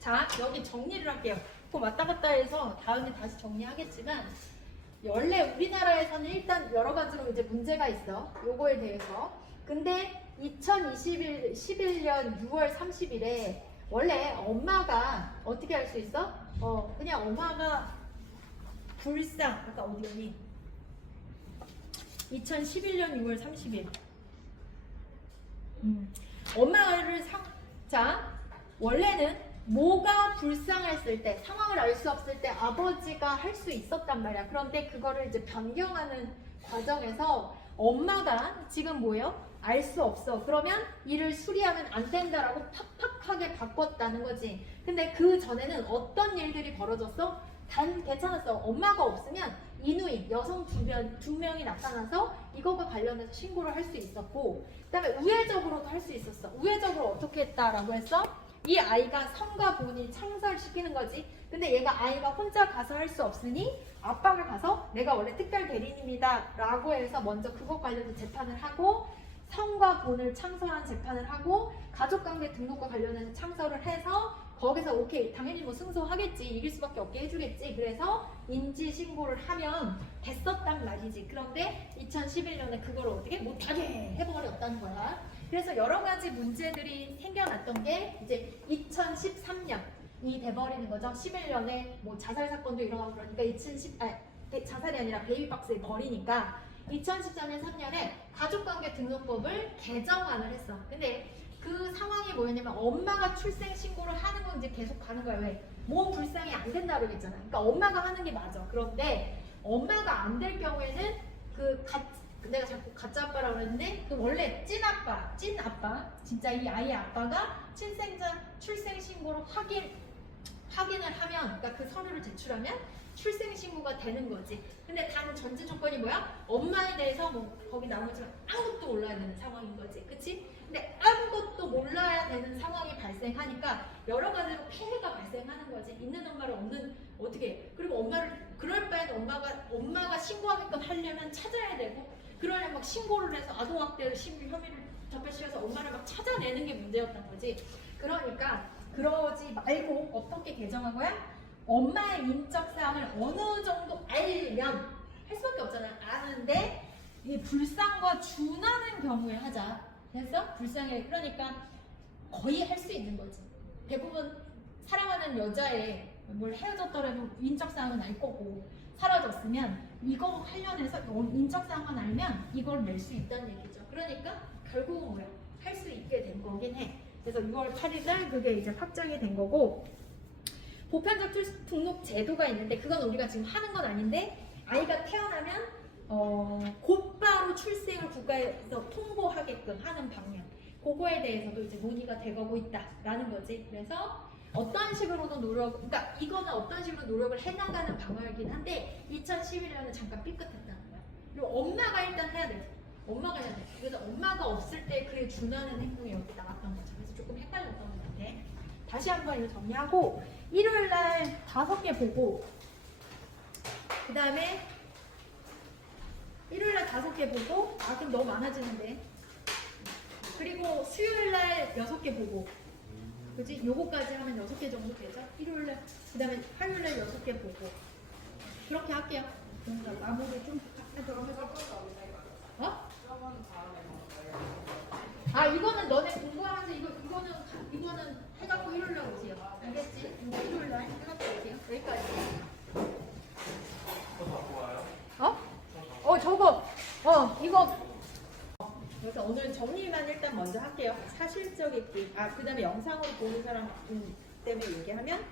자, 여기 정리를 할게요. 그 왔다 갔다 해서 다음에 다시 정리하겠지만 원래 우리나라에서는 일단 여러 가지로 이제 문제가 있어. 요거에 대해서. 근데 2011년 6월 30일에 원래 엄마가 어떻게 할 수 있어? 그냥 엄마가 아까 어디니? 2011년 6월 30일. 엄마를 자, 원래는 뭐가 불쌍했을 때, 상황을 알 수 없을 때 아버지가 할 수 있었단 말이야. 그런데 그거를 이제 변경하는 과정에서 엄마가 지금 뭐예요? 알 수 없어. 그러면 이를 수리하면 안 된다라고 팍팍하게 바꿨다는 거지. 근데 그 전에는 어떤 일들이 벌어졌어? 괜찮았어. 엄마가 없으면 이누이 여성 두 명이 나타나서 이거와 관련해서 신고를 할 수 있었고, 그 다음에 우회적으로도 할 수 있었어. 우회적으로 어떻게 했다라고 했어? 이 아이가 성과 본인 창설시키는 거지. 근데 얘가 아이가 혼자 가서 할 수 없으니 아빠가 가서 내가 원래 특별 대리인입니다 라고 해서 먼저 그것 관련해서 재판을 하고, 성과 본을 창설한 재판을 하고, 가족관계 등록과 관련해서 창설을 해서 거기서 오케이, 당연히 뭐 승소하겠지, 이길 수밖에 없게 해주겠지. 그래서 인지신고를 하면 됐었단 말이지. 그런데 2011년에 그걸 어떻게 못하게 해버렸다는 거야. 그래서 여러 가지 문제들이 생겨났던 게 이제 2013년이 돼버리는 거죠. 11년에 뭐 자살 사건도 일어나고 그러니까 자살이 아니라 베이비박스에 버리니까 2014년 3년에 가족관계 등록법을 개정안을 했어. 근데 그 상황이 뭐였냐면 엄마가 출생신고를 하는 건 이제 계속 가는 거야. 왜? 몸 불상이 안 된다 그러겠잖아. 그러니까 엄마가 하는 게 맞아. 그런데 엄마가 안 될 경우에는 내가 자꾸 가짜 아빠라고 그랬는데 그 원래 찐 아빠, 진짜 이 아이의 아빠가 출생 신고로 확인을 하면, 그러니까 그 서류를 제출하면 출생 신고가 되는 거지. 근데 단 전제 조건이 뭐야? 엄마에 대해서 뭐 거기 나오지만 아무것도 몰라야 되는 상황인 거지, 그치? 근데 아무것도 몰라야 되는 상황이 발생하니까 여러 가지로 피해가 발생하는 거지. 있는 엄마를 어떻게 해? 그리고 엄마를 그럴 바에는 엄마가 신고하게끔 하려면 찾아야 되고, 그러려면 막 신고를 해서 아동학대를 혐의를 적발시켜서 엄마를 막 찾아내는 게 문제였던 거지. 그러니까 그러지 말고 어떻게 개정한 거야? 엄마의 인적 사항을 어느 정도 알면 할 수밖에 없잖아. 아는데 이 불상과 준하는 경우에 하자. 됐어? 불쌍해. 그러니까 거의 할 수 있는 거지. 대부분 사랑하는 여자의 뭘 헤어졌더라도 인적사항은 알 거고, 사라졌으면 이거 관련해서 인적사항만 알면 이걸 낼 수 있다는 얘기죠. 그러니까 결국은 뭐야? 할 수 있게 된 거긴 해. 그래서 6월 8일 날 그게 이제 확정이 된 거고, 보편적 등록 제도가 있는데 그건 우리가 지금 하는 건 아닌데, 아이가 태어나면 곧바로 출생을 국가에서 통보하게끔 하는 방향, 그거에 대해서도 이제 논의가 돼가고 있다라는 거지. 그래서 어떤 식으로도 그러니까 이거는 어떤 식으로 노력을 해나가는 방향이긴 한데 2011년은 잠깐 삐끗했다는 거야. 그리고 엄마가 일단 해야 돼. 엄마가 해야 돼. 그래서 엄마가 없을 때 그에 준하는 행동이 여기 나왔던 거죠. 그래서 조금 헷갈렸던 것 같아. 다시 한번 이거 정리하고, 일요일 날 5개 보고, 그 다음에 일요일날 5개 보고, 그럼 너무 많아지는데. 그리고 수요일날 6개 보고, 그치? 요거까지 하면 6개 정도 되죠? 일요일날, 그 다음에 화요일날 6개 보고. 그렇게 할게요. 그럼 마무리 좀 하도록 해볼게요. 어? 이거는 너네 공부하면서 이거는 해갖고 일요일날 오세요. 알겠지? 일요일날 해갖고 오세요. 여기까지. 이거. 그래서 오늘 정리만 일단 먼저 할게요. 사실적 읽기. 그 다음에 영상으로 보는 사람 때문에 얘기하면,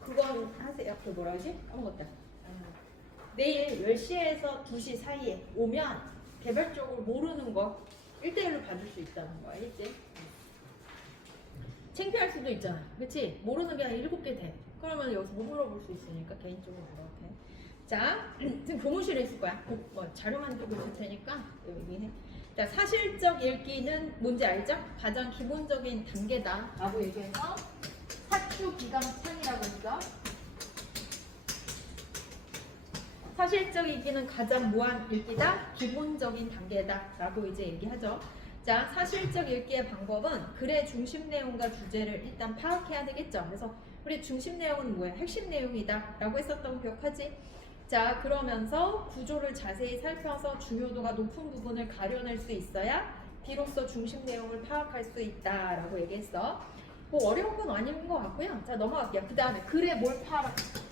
그건 하세요. 그 뭐라 하지? 까먹었다. 내일 10시에서 2시 사이에 오면 개별적으로 모르는 거 1대1로 봐줄 수 있다는 거야. 알겠지? 창피할 수도 있잖아. 그치? 모르는 게 한 7개 돼. 그러면 여기서 못 물어볼 수 있으니까 개인적으로 물어볼게. 자, 지금 교무실에 있을 거야. 자료만 두고 있을 테니까 얘기해. 자, 사실적 읽기는 뭔지 알죠? 가장 기본적인 단계다 라고 얘기해서 사추기강창이라고 했어. 사실적 읽기는 가장 무한 읽기다, 기본적인 단계다 라고 이제 얘기하죠. 자, 사실적 읽기의 방법은 글의 중심 내용과 주제를 일단 파악해야 되겠죠. 그래서 우리 중심 내용은 뭐야? 핵심 내용이다 라고 했었던 거 기억하지? 자, 그러면서 구조를 자세히 살펴서 중요도가 높은 부분을 가려낼 수 있어야 비로소 중심 내용을 파악할 수 있다라고 얘기했어. 뭐 어려운 건 아닌 것 같고요. 자, 넘어갈게요. 그 다음에 글에 뭘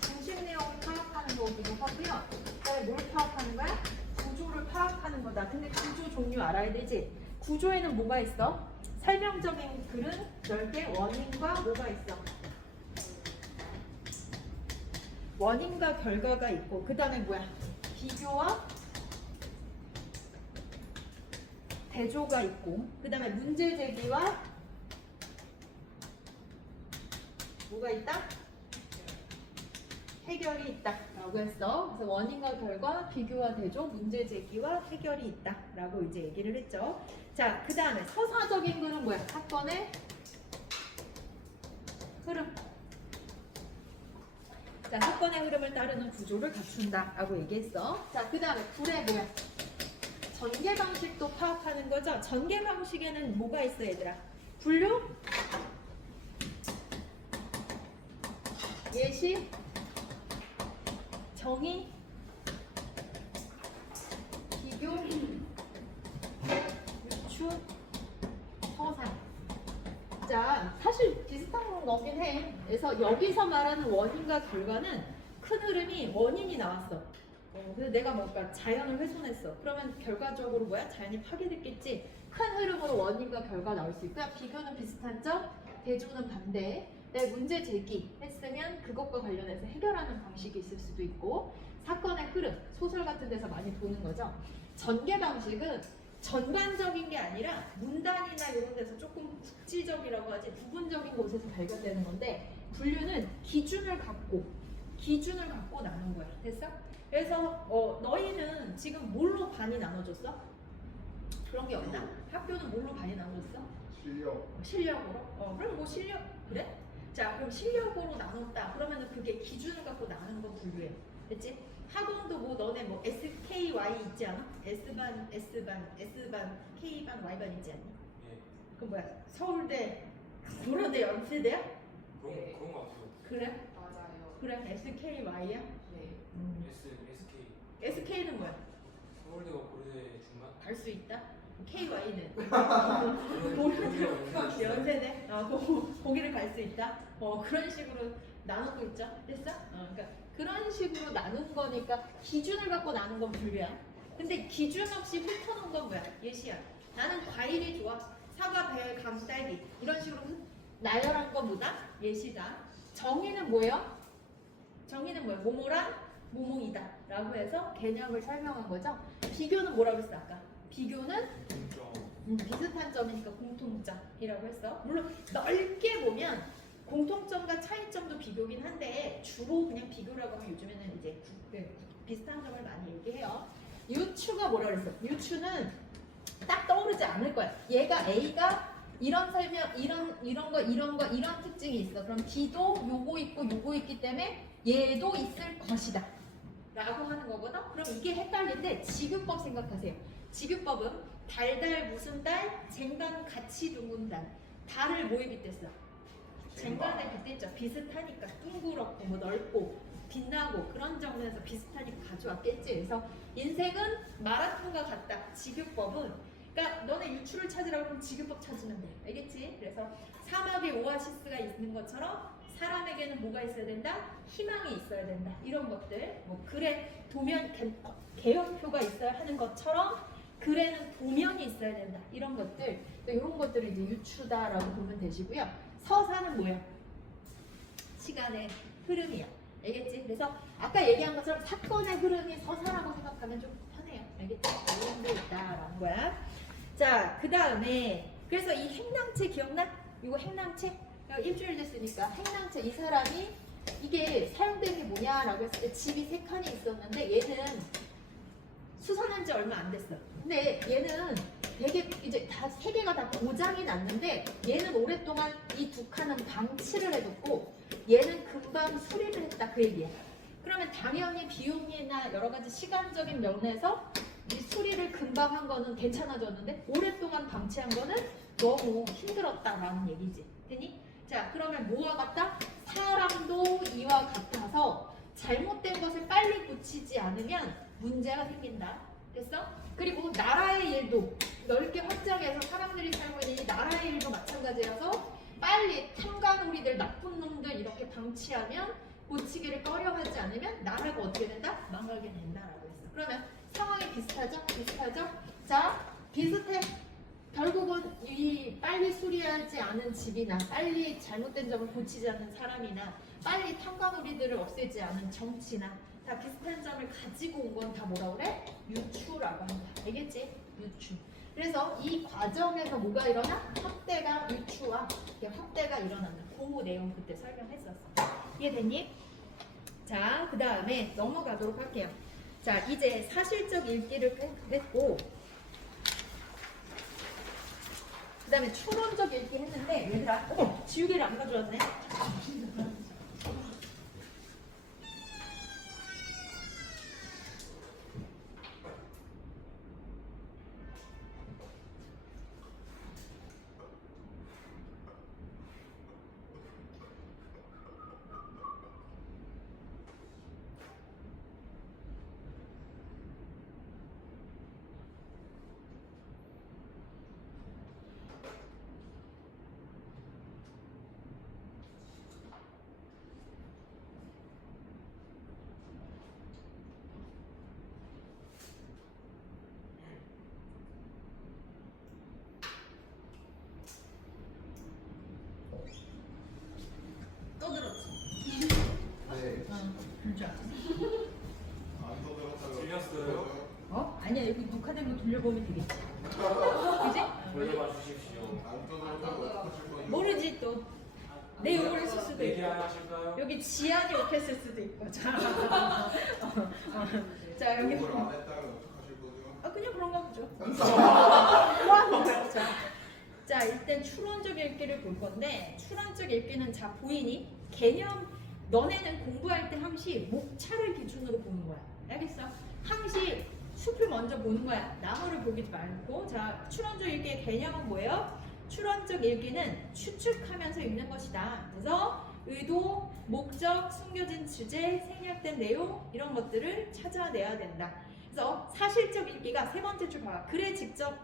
중심 내용을 파악하는 거기도 하고요. 그 다음에 뭘 파악하는 거야? 구조를 파악하는 거다. 근데 구조 종류 알아야 되지? 구조에는 뭐가 있어? 설명적인 글은 넓게 원인과 뭐가 있어? 원인과 결과가 있고, 그 다음에 뭐야? 비교와 대조가 있고, 그 다음에 문제 제기와 뭐가 있다? 해결이 있다 라고 했어. 그래서 원인과 결과, 비교와 대조, 문제 제기와 해결이 있다 라고 이제 얘기를 했죠. 자, 그 다음에 서사적인 글은 뭐야? 사건의 흐름. 자, 사건의 흐름을 따르는 구조를 갖춘다 라고 얘기했어. 자, 그 다음에 글의 뭐야? 전개 방식도 파악하는 거죠. 전개 방식에는 뭐가 있어, 얘들아? 분류, 예시, 정의, 비교, 유추, 서사. 자, 사실 비슷한 거긴 해. 그래서 여기서 말하는 원인과 결과는 큰 흐름이 원인이 나왔어. 그래서 내가 뭔가 자연을 훼손했어. 그러면 결과적으로 뭐야? 자연이 파괴됐겠지. 큰 흐름으로 원인과 결과 나올 수 있고요. 비교는 비슷한 점, 대조는 반대. 네, 문제 제기 했으면 그것과 관련해서 해결하는 방식이 있을 수도 있고 사건의 흐름, 소설 같은 데서 많이 보는 거죠. 전개 방식은 전반적인 게 아니라 문단이나 이런 데서 조금 국지적이라고 하지 부분적인 곳에서 발견되는 건데 분류는 기준을 갖고 나눈 거야. 됐어? 그래서 너희는 지금 뭘로 반이 나눠졌어? 그런 게 없나? 학교는 뭘로 반이 나눠졌어? 실력으로? 그럼 뭐 실력 그래? 자 그럼 실력으로 나눴다. 그러면은 그게 기준을 갖고 나눈 거 분류해. 됐지? 학원도 뭐 너네 뭐 SKY 있지 않아? S반, K반, Y반 있지 않니? 예. 그 뭐야? 서울대, 고려대, 연세대야? 그런 거 같아요. 그래? 맞아요. 그래 SKY야? 네. SK SK는 뭐야? 서울대와 고려대 중간. 갈 수 있다? KY는? 고려대 연세대? 거기를 갈 수 있다? 그런 식으로 나누고 있죠? 됐어? 그러니까 그런 식으로 나눈 거니까 기준을 갖고 나눈 건 분류야. 근데 기준 없이 훑어놓은 건 뭐야? 예시야. 나는 과일이 좋아. 사과, 배, 감, 딸기. 이런 식으로 나열한 건 뭐다? 예시다. 정의는 뭐예요? 정의는 뭐예요? 뭐뭐란 뭐뭐이다. 라고 해서 개념을 설명한 거죠. 비교는 뭐라고 했어 아까? 비교는 비슷한 점이니까 공통점이라고 했어. 물론 넓게 보면 공통점과 차이점도 비교긴 한데 주로 그냥 비교라고 하면 요즘에는 이제 비슷한 점을 많이 얘기해요. 유추가 뭐라 그랬어? 유추는 딱 떠오르지 않을 거야. 얘가 A가 이런 설명, 이런 특징이 있어. 그럼 B도 요거 있고 요거 있기 때문에 얘도 있을 것이다. 라고 하는 거거든? 그럼 이게 헷갈린데 지급법 생각하세요. 지급법은 달달 무슨 달, 쟁반 같이 둥근단. 달을 뭐에 빗댔어? 쟁반에 빗댔죠. 비슷하니까 둥그렇고 뭐 넓고 빛나고 그런 점에서 비슷하니까 가져왔겠지. 그래서 인생은 마라톤과 같다. 지급법은 그러니까 너네 유추를 찾으라고 하면 지급법 찾으면 돼. 알겠지? 그래서 사막에 오아시스가 있는 것처럼 사람에게는 뭐가 있어야 된다? 희망이 있어야 된다. 이런 것들. 뭐 글에 도면 개연표가 있어야 하는 것처럼 글에는 도면이 있어야 된다. 이런 것들. 이런 것들을 이제 유추다라고 보면 되시고요. 서사는 뭐야? 시간의 흐름이야. 알겠지? 그래서 아까 얘기한 것처럼 사건의 흐름이 서사라고 생각하면 좀 편해요. 알겠지? 이런 게 있다라는 거야. 자, 그 다음에 그래서 이 행랑채 기억나? 이거 행랑채? 일주일 됐으니까 행랑채 이 사람이 이게 사용된 게 뭐냐라고 했을 때 집이 3칸이 있었는데 얘는 수선한 지 얼마 안 됐어. 근데 얘는 되게 이제 다 3개가 다 고장이 났는데 얘는 오랫동안 이 2칸은 방치를 해뒀고 얘는 금방 수리를 했다 그 얘기야. 그러면 당연히 비용이나 여러 가지 시간적인 면에서 이 수리를 금방 한 거는 괜찮아졌는데 오랫동안 방치한 거는 너무 힘들었다라는 얘기지. 되니? 자, 그러면 뭐와 같다? 사람도 이와 같아서 잘못된 것을 빨리 고치지 않으면 문제가 생긴다. 됐어? 그리고 나라의 일도 넓게 확장해서 사람들이 살고 있는 이 나라의 일도 마찬가지라서 빨리 탕간오리들 나쁜 놈들 이렇게 방치하면 고치기를 꺼려하지 않으면 나라가 어떻게 된다? 망하게 된다라고 했어. 그러면 상황이 비슷하죠? 비슷하죠? 자, 비슷해. 결국은 이 빨리 수리하지 않은 집이나 빨리 잘못된 점을 고치지 않는 사람이나 빨리 탕간오리들을 없애지 않은 정치나 다 비슷한 점을 가지고 온 건 다 뭐라 그래? 유추라고 한다. 알겠지? 유추. 그래서 이 과정에서 뭐가 일어나? 확대가 유추와 확대가 일어난다. 그 내용 그때 설명했었어. 이해됐니? 자, 그 다음에 넘어가도록 할게요. 자, 이제 사실적 읽기를 했고 그 다음에 추론적 읽기 했는데 얘들아, 지우개를 안 가져왔네. 들렸어요? 아니야, 여기 녹화된 거 돌려보면 되겠지. 그지? 돌려봐 주십시오. 안 떠들어도 어떡하실 거예요? 모르지 또. 내 욕을 했을 수도 얘기 있고. 안 하실까요? 여기 지안이 욕했을 수도 있고. 자 여기 욕을 안 했다면 어떡하실 거죠? 그냥 그런가 보죠. 뭐 하는 거야? 자 일단 추론적 읽기를 볼 건데 추론적 읽기는 자 보이니? 개념 너네는 공부할 때 항시 목차를 기준으로 보는 거야. 알겠어? 항시 숲을 먼저 보는 거야. 나무를 보기 말고. 자 추론적 읽기의 개념은 뭐예요? 추론적 읽기는 추측하면서 읽는 것이다. 그래서 의도, 목적, 숨겨진 주제, 생략된 내용 이런 것들을 찾아내야 된다. 그래서 사실적 읽기가 세 번째 줄 봐봐. 글에 직접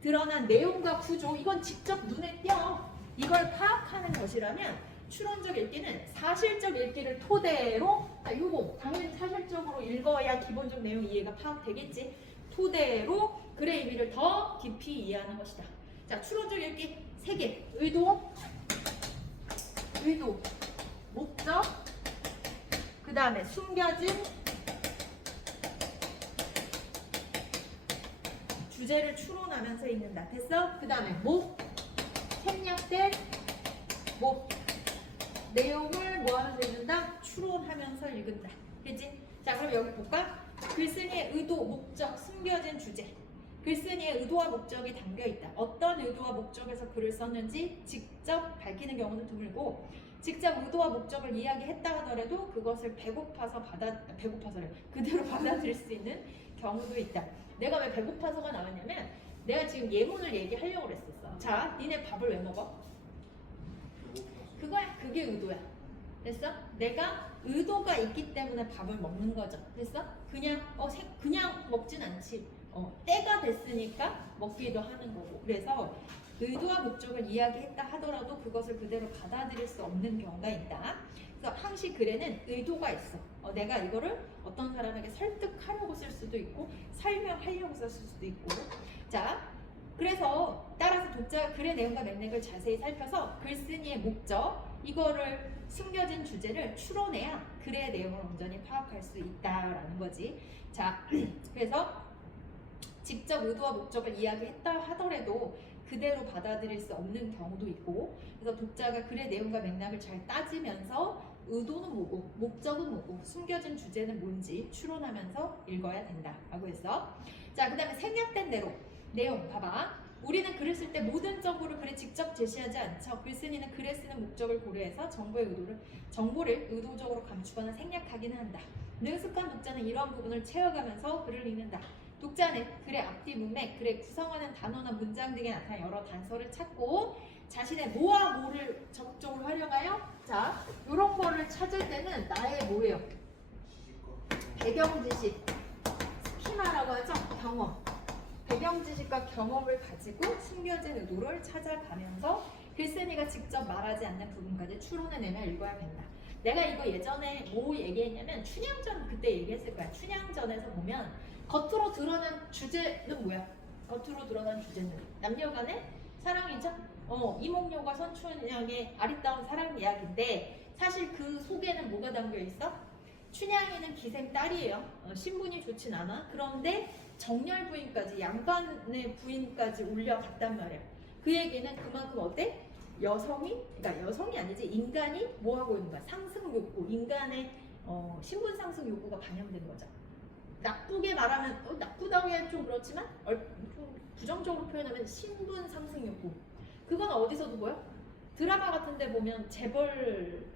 드러난 내용과 구조 이건 직접 눈에 띄어. 이걸 파악하는 것이라면 추론적 읽기는 사실적 읽기를 토대로 요거 당연히 사실적으로 읽어야 기본적 내용 이해가 파악되겠지. 토대로 글의 의미를 더 깊이 이해하는 것이다. 자, 추론적 읽기 3개. 의도, 목적, 그 다음에 숨겨진 주제를 추론하면서 읽는다. 됐어? 그 다음에 생략된 내용을 뭐 하면서 읽는다? 추론하면서 읽는다. 그치? 자, 그럼 여기 볼까? 글쓴이의 의도, 목적, 숨겨진 주제. 글쓴이의 의도와 목적이 담겨있다. 어떤 의도와 목적에서 글을 썼는지 직접 밝히는 경우는 드물고 직접 의도와 목적을 이야기했다 하더라도 그것을 배고파서래. 그대로 받아들일 수 있는 경우도 있다. 내가 왜 배고파서가 나왔냐면 내가 지금 예문을 얘기하려고 그랬었어. 자, 니네 밥을 왜 먹어? 그거야. 그게 의도야. 됐어? 내가 의도가 있기 때문에 밥을 먹는 거죠. 됐어? 그냥 먹진 않지. 때가 됐으니까 먹기도 하는 거고. 그래서 의도와 목적을 이야기했다 하더라도 그것을 그대로 받아들일 수 없는 경우가 있다. 그래서 항시 글에는 의도가 있어. 내가 이거를 어떤 사람에게 설득하려고 쓸 수도 있고 설명하려고 쓸 수도 있고. 자, 그래서 따라서 독자가 글의 내용과 맥락을 자세히 살펴서 글쓴이의 목적 이거를 숨겨진 주제를 추론해야 글의 내용을 온전히 파악할 수 있다라는 거지. 자, 그래서 직접 의도와 목적을 이야기했다 하더라도 그대로 받아들일 수 없는 경우도 있고 그래서 독자가 글의 내용과 맥락을 잘 따지면서 의도는 뭐고 목적은 뭐고 숨겨진 주제는 뭔지 추론하면서 읽어야 된다라고 했어. 자, 그 다음에 생략된 내용 봐봐. 우리는 글을 쓸 때 모든 정보를 글에 직접 제시하지 않죠. 글쓴이는 글에 쓰는 목적을 고려해서 정보를 의도적으로 감추거나 생략하기는 한다. 능숙한 독자는 이러한 부분을 채워가면서 글을 읽는다. 독자는 글의 앞뒤 문맥, 글의 구성하는 단어나 문장 등에 나타난 여러 단서를 찾고 자신의 뭐와 뭐를 적극적으로 활용하여 자, 이런 거를 찾을 때는 나의 뭐예요? 배경지식, 스키마라고 하죠? 경험. 배경지식과 경험을 가지고 숨겨진 의도를 찾아가면서 글쓴이가 직접 말하지 않는 부분까지 추론해내며 읽어야 된다. 내가 이거 예전에 뭐 얘기했냐면 춘향전 그때 얘기했을 거야. 춘향전에서 보면 겉으로 드러난 주제는 뭐야? 겉으로 드러난 주제는 남녀간의 사랑이죠? 이몽룡과 선춘향의 아리따운 사랑 이야기인데 사실 그 속에는 뭐가 담겨 있어? 춘향이는 기생 딸이에요. 신분이 좋진 않아. 그런데 정렬 부인까지 양반의 부인까지 올려갔단 말이야. 그 얘기는 그만큼 어때? 그러니까 여성이 아니지 인간이 뭐 하고 있는 거야? 상승 욕구, 인간의 신분 상승 욕구가 반영된 거죠. 나쁘게 말하면 나쁘다고 하기엔 좀 그렇지만 좀 부정적으로 표현하면 신분 상승 욕구. 그건 어디서도 보여? 드라마 같은데 보면 재벌하고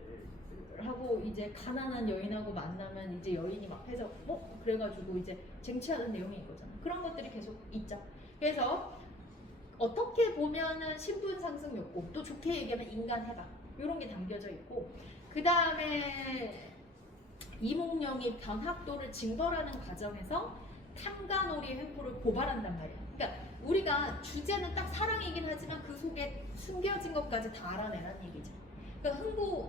이제 가난한 여인하고 만나면 이제 여인이 막 해서 그래가지고 이제 쟁취하는 내용이 이거잖아. 그런 것들이 계속 있죠. 그래서 어떻게 보면은 신분 상승 욕구, 또 좋게 얘기하면 인간 해방 이런 게 담겨져 있고 그 다음에 이몽룡이 변학도를 징벌하는 과정에서 탐관오리 횡포를 고발한단 말이야. 그러니까 우리가 주제는 딱 사랑이긴 하지만 그 속에 숨겨진 것까지 다 알아내라는 얘기죠. 그러니까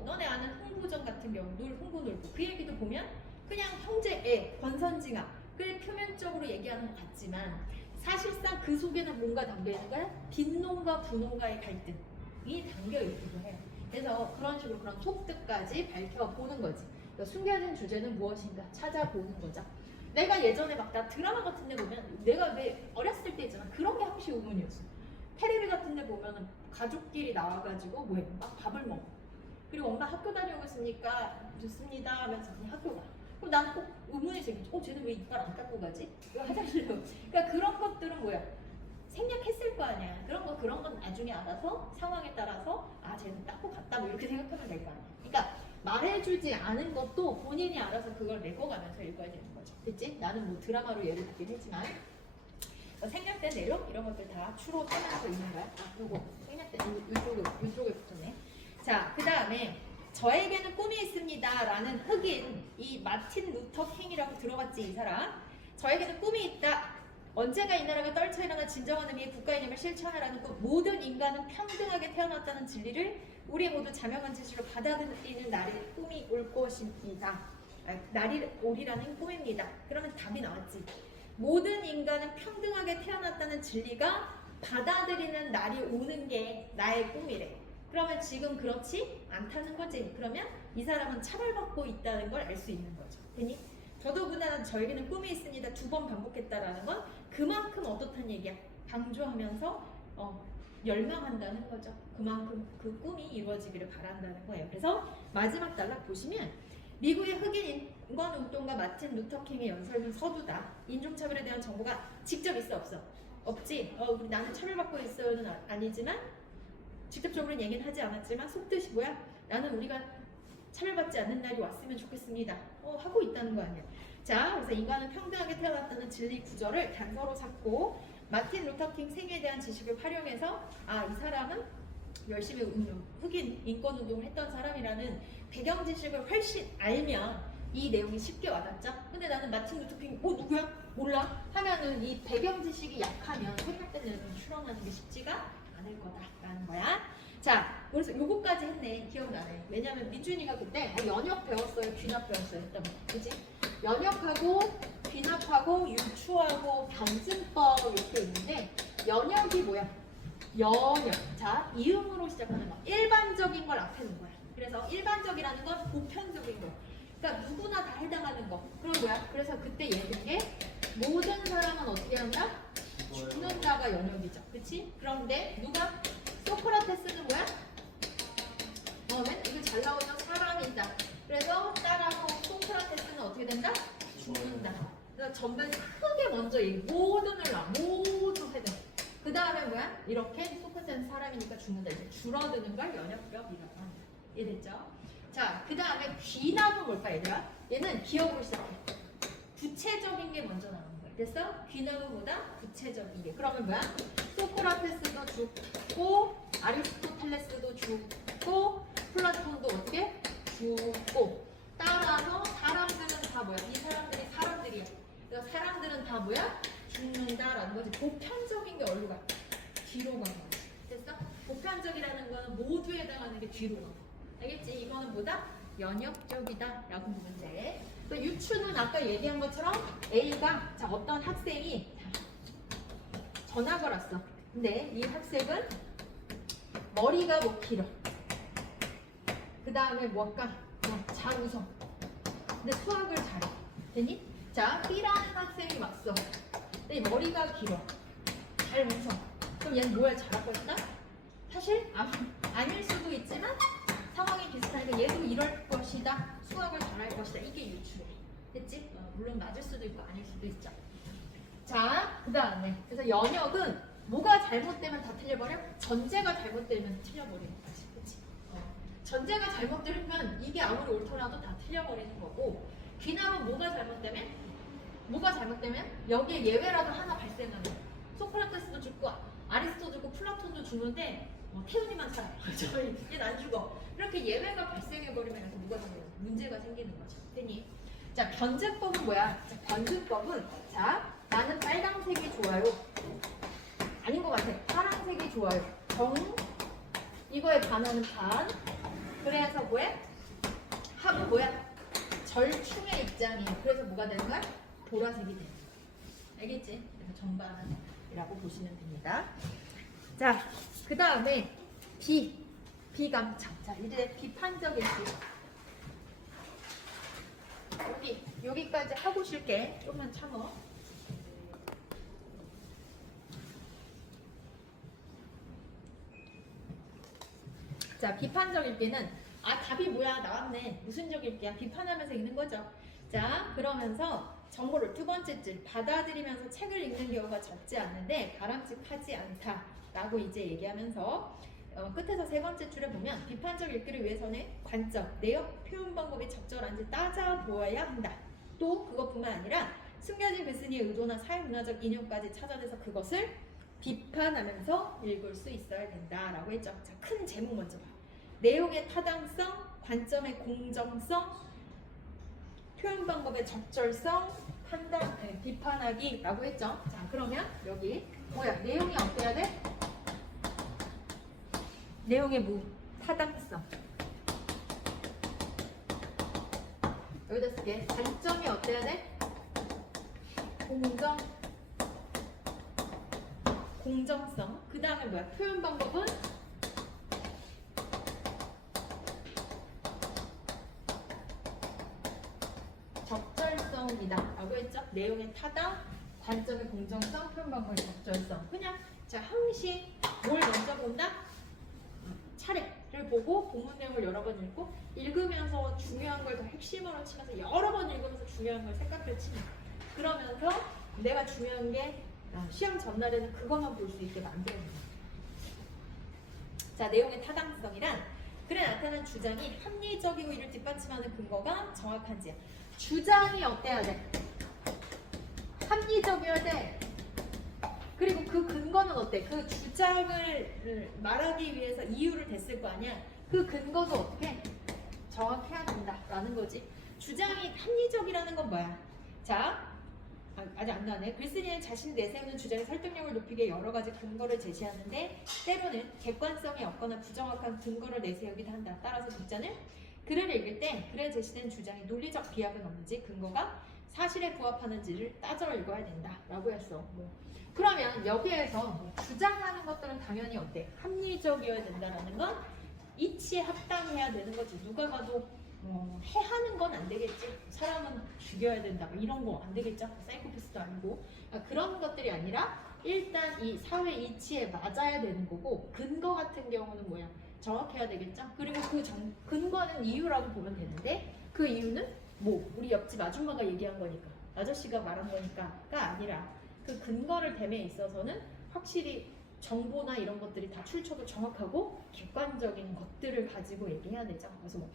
너네 아는 흥부전 같은 경우 흥부놀부 그 얘기도 보면 그냥 형제애, 권선징악 그 표면적으로 얘기하는 것 같지만 사실상 그 속에는 뭔가 담겨있는 거야? 빈농과 분농과의 갈등이 담겨있기도 해요. 그래서 그런 식으로 그런 속뜻까지 밝혀보는 거지. 그러니까 숨겨진 주제는 무엇인가 찾아보는 거죠. 내가 예전에 막 나 드라마 같은 데 보면 내가 왜 어렸을 때 있잖아. 그런 게 항시 의문이었어. 테레비 같은 데 보면은 가족끼리 나와가지고 뭐해? 막 밥을 먹어. 그리고 엄마 학교 다녀오고 있으니까 좋습니다 하면서 그냥 학교 가. 그럼 나는 꼭 의문이 생기죠. 쟤는 왜 이빨 안 닦고 가지? 왜 화장실로? 그러니까 그런 것들은 뭐야? 생략했을 거 아니야. 그런 건 나중에 알아서 상황에 따라서 쟤는 닦고 갔다 뭐 이렇게 생각하면 될 거 아니야. 그러니까 말해주지 않은 것도 본인이 알아서 그걸 메꿔가면서 읽어야 되는 거죠. 그치? 나는 뭐 드라마로 예를 들긴 했지만 생략된 내용 이런 것들 다 추로 떠나서 있는 거야. 요거 생략된 이쪽에 붙었네. 자, 그 다음에 저에게는 꿈이 있습니다 라는 흑인 이 마틴 루터 킹이라고 들어봤지 이 사람. 저에게는 꿈이 있다. 언제가 이 나라가 떨쳐 일어나 진정한 의미의 국가이념을 실천하라는 꿈. 모든 인간은 평등하게 태어났다는 진리를 우리 모두 자명한 진실로 받아들이는 날이 꿈이 올 것입니다. 날이 오리라는 꿈입니다. 그러면 답이 나왔지. 모든 인간은 평등하게 태어났다는 진리가 받아들이는 날이 오는 게 나의 꿈이래. 그러면 지금 그렇지 않다는 거지. 그러면 이 사람은 차별받고 있다는 걸 알 수 있는 거죠. 되니? 더더군다나 저에게는 꿈이 있습니다. 2번 반복했다라는 건 그만큼 어떻다는 얘기야. 강조하면서 열망한다는 거죠. 그만큼 그 꿈이 이루어지기를 바란다는 거예요. 그래서 마지막 단락 보시면 미국의 흑인 인권운동가 마틴 루터 킹의 연설문 서두다. 인종차별에 대한 정보가 직접 있어 없어? 없지. 나는 차별받고 있어요는 아니지만 직접적으로는 얘기는 하지 않았지만 속뜻이 뭐야? 나는 우리가 차별받지 않는 날이 왔으면 좋겠습니다. 하고 있다는 거 아니야. 자, 그래서 인간은 평등하게 태어났다는 진리 구절을 단서로 잡고 마틴 루터 킹 생애에 대한 지식을 활용해서 이 사람은 열심히 흑인 인권 운동을 했던 사람이라는 배경 지식을 훨씬 알면 이 내용이 쉽게 와닿죠. 근데 나는 마틴 루터 킹 누구야? 몰라? 하면은 이 배경 지식이 약하면 생략된 내용을 추론하는 게 쉽지가 않을 거다라는 거야. 자, 그래서 요거까지 했네. 기억나네. 왜냐면 민준이가 그때 연역 배웠어요, 귀납 배웠어요 했단 말이야. 그치? 연역하고 귀납하고 유추하고 변증법 이렇게 있는데 연역이 뭐야? 연역. 자, 이음으로 시작하는 거. 일반적인 걸 앞에 놓은 거야. 그래서 일반적이라는 건 보편적인 거. 그러니까 누구나 다 해당하는 거. 그런 거야. 그래서 그때 얘기한 게 모든 사람은 어떻게 한다? 죽는다가 연역이죠. 그치? 그런데 누가? 소크라테스는 뭐야? 맨 이거 잘 나오면 사람이다. 그래서 따라서 소크라테스는 어떻게 된다? 죽는다. 그래서 전반 크게 먼저 얘기. 모든을 놔. 모든 세대. 그 다음에 뭐야? 이렇게 소크라테스는 사람이니까 죽는다. 이제 줄어드는 걸 연역력이라고 합니다. 이해됐죠? 자, 그 다음에 귀납은 뭘까 얘들아? 얘는 기억으로 시작해. 구체적인 게 먼저 나오는 거야. 그래서 귀납은 뭐다? 구체적인 게. 그러면 뭐야? 소크라테스도 죽고 아리스토텔레스도 죽고 플라톤도 어떻게? 죽고 따라서 사람들은 다 뭐야? 이 사람들이 사람들이야. 그래서 사람들은 다 뭐야? 죽는다라는 거지. 보편적인 게 어디로 가? 뒤로 가는 거지. 됐어? 보편적이라는 거는 모두에 해당하는 게 뒤로 가. 알겠지? 이거는 뭐다? 연역적이다 라고 보면 돼. 또 유추는 아까 얘기한 것처럼 A가 어떤 학생이 전학을 왔어. 근데 이 학생은 머리가 길어. 그 다음에 뭘까? 잘 웃어. 근데 수학을 잘해. 되니? 자, B라는 학생이 왔어. 근데 머리가 길어. 잘 웃어. 그럼 얘는 뭘 잘할 것이다? 사실 아닐 수도 있지만 상황이 비슷하니까 얘도 이럴 것이다. 수학을 잘할 것이다. 이게 유추래. 됐지? 물론 맞을 수도 있고 아닐 수도 있죠. 자, 그 다음에 그래서 연역은 뭐가 잘못되면 다 틀려버려? 전제가 잘못되면 틀려버리는 거지. 그치? 전제가 잘못되면 이게 아무리 옳더라도 다 틀려버리는 거고 귀납은 뭐가 잘못되면 여기에 예외라도 하나 발생하는 거야. 소크라테스도 죽고 아리스토도 죽고 플라톤도 죽는데 태훈이만 살아요. 얘는 안 죽어. 이렇게 예외가 발생해버리면 뭐가 생겨요? 문제가 생기는 거죠. 됐니? 자, 변제법은 뭐야? 자, 변제법은 나는 빨강색이 좋아요. 아닌 것 같아. 파란색이 좋아요. 이거에 반하는 반. 그래서 뭐야? 합은 뭐야? 절충의 입장이에요. 그래서 뭐가 되는 거야? 보라색이 되는 거야. 알겠지? 그래서 정반이라고 보시면 됩니다. 자, 그 다음에 비감청. 자, 이제 비판적인 비. 여기 여기까지 하고 쉴게. 조금만 참어. 자, 비판적 읽기는 답이 뭐야 나왔네. 무슨적 읽기야? 비판하면서 읽는 거죠. 자, 그러면서 정보를 두 번째 줄 받아들이면서 책을 읽는 경우가 적지 않은데 바람직하지 않다라고 이제 얘기하면서 끝에서 세 번째 줄에 보면 비판적 읽기를 위해서는 관점, 내역, 표현 방법이 적절한지 따져보아야 한다. 또 그것뿐만 아니라 숨겨진 글쓴이의 의도나 사회문화적 이념까지 찾아내서 그것을 비판하면서 읽을 수 있어야 된다라고 했죠. 자, 큰 제목 먼저 봐. 내용의 타당성, 관점의 공정성, 표현 방법의 적절성, 판단, 비판하기라고 했죠. 자, 그러면 여기 뭐야? 내용이 어때야 돼? 내용의 타당성. 여기다 쓸게. 관점이 어때야 돼? 공정성. 그 다음에 뭐야? 표현 방법은 적절성이다 라고 했죠. 내용의 타당, 관점의 공정성, 표현 방법의 적절성. 그냥 자, 항시 뭘 먼저 본다? 차례를 보고 본문 내용을 여러 번 읽고 읽으면서 중요한 걸 더 핵심으로 치면서 여러 번 읽으면서 중요한 걸 생각을 치면 그러면서 내가 중요한 게 시험 전날에는 그것만 볼 수 있게 만드는 거야. 자, 내용의 타당성이란 글에 나타난 주장이 합리적이고 이를 뒷받침하는 근거가 정확한지. 주장이 어때야 돼? 합리적이어야 돼. 그리고 그 근거는 어때? 그 주장을 말하기 위해서 이유를 댔을 거 아니야? 그 근거도 어떻게? 정확해야 된다라는 거지. 주장이 합리적이라는 건 뭐야? 자, 아직 안 나네. 글쓴이는 자신이 내세우는 주장의 설득력을 높이기 위해 여러 가지 근거를 제시하는데 때로는 객관성이 없거나 부정확한 근거를 내세우기도 한다. 따라서 독자는 글을 읽을 때 글에 제시된 주장이 논리적 비약은 없는지 근거가 사실에 부합하는지를 따져 읽어야 된다라고 했어. 그러면 여기에서 주장하는 것들은 당연히 어때? 합리적이어야 된다라는 건 이치에 합당해야 되는 거지. 누가 봐도 해하는 건 안 되겠지. 사람은 죽여야 된다. 이런 거 안 되겠죠. 사이코패스도 아니고. 그런 것들이 아니라 일단 이 사회 이치에 맞아야 되는 거고 근거 같은 경우는 뭐야? 정확해야 되겠죠. 그리고 그 근거는 이유라고 보면 되는데 그 이유는 뭐 우리 옆집 아줌마가 얘기한 거니까 아저씨가 말한 거니까가 아니라 그 근거를 댐에 있어서는 확실히 정보나 이런 것들이 다 출처도 정확하고 객관적인 것들을 가지고 얘기해야 되죠. 그래서 뭐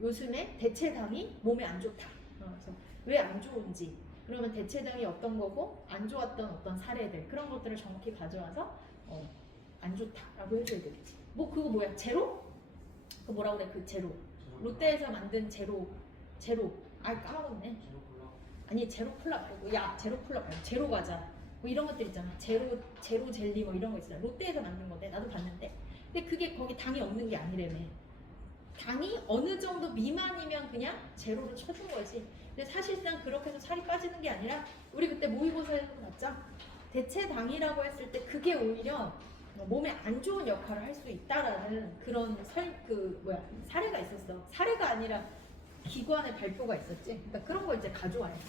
요즘에 대체당이 몸에 안 좋다. 그래서 왜 안 좋은지 그러면 대체당이 어떤 거고 안 좋았던 어떤 사례들 그런 것들을 정확히 가져와서 안 좋다라고 해줘야 되겠지. 뭐 그거 뭐야? 제로? 그 뭐라 그래? 그 제로. 롯데에서 만든 제로. 까먹었네. 아니 제로 콜라 말고 제로 콜라 말고 제로 과자 뭐 이런 것들 있잖아. 제로 젤리 뭐 이런 거 있잖아. 롯데에서 만든 건데 나도 봤는데. 근데 그게 거기 당이 없는 게 아니라며. 당이 어느 정도 미만이면 그냥 제로로 쳐준 거지. 근데 사실상 그렇게 해서 살이 빠지는 게 아니라 우리 그때 모의고사에서 봤죠? 대체당이라고 했을 때 그게 오히려 몸에 안 좋은 역할을 할 수 있다라는 그런 사례가 있었어. 사례가 아니라 기관의 발표가 있었지. 그러니까 그런 걸 이제 가져와야 돼.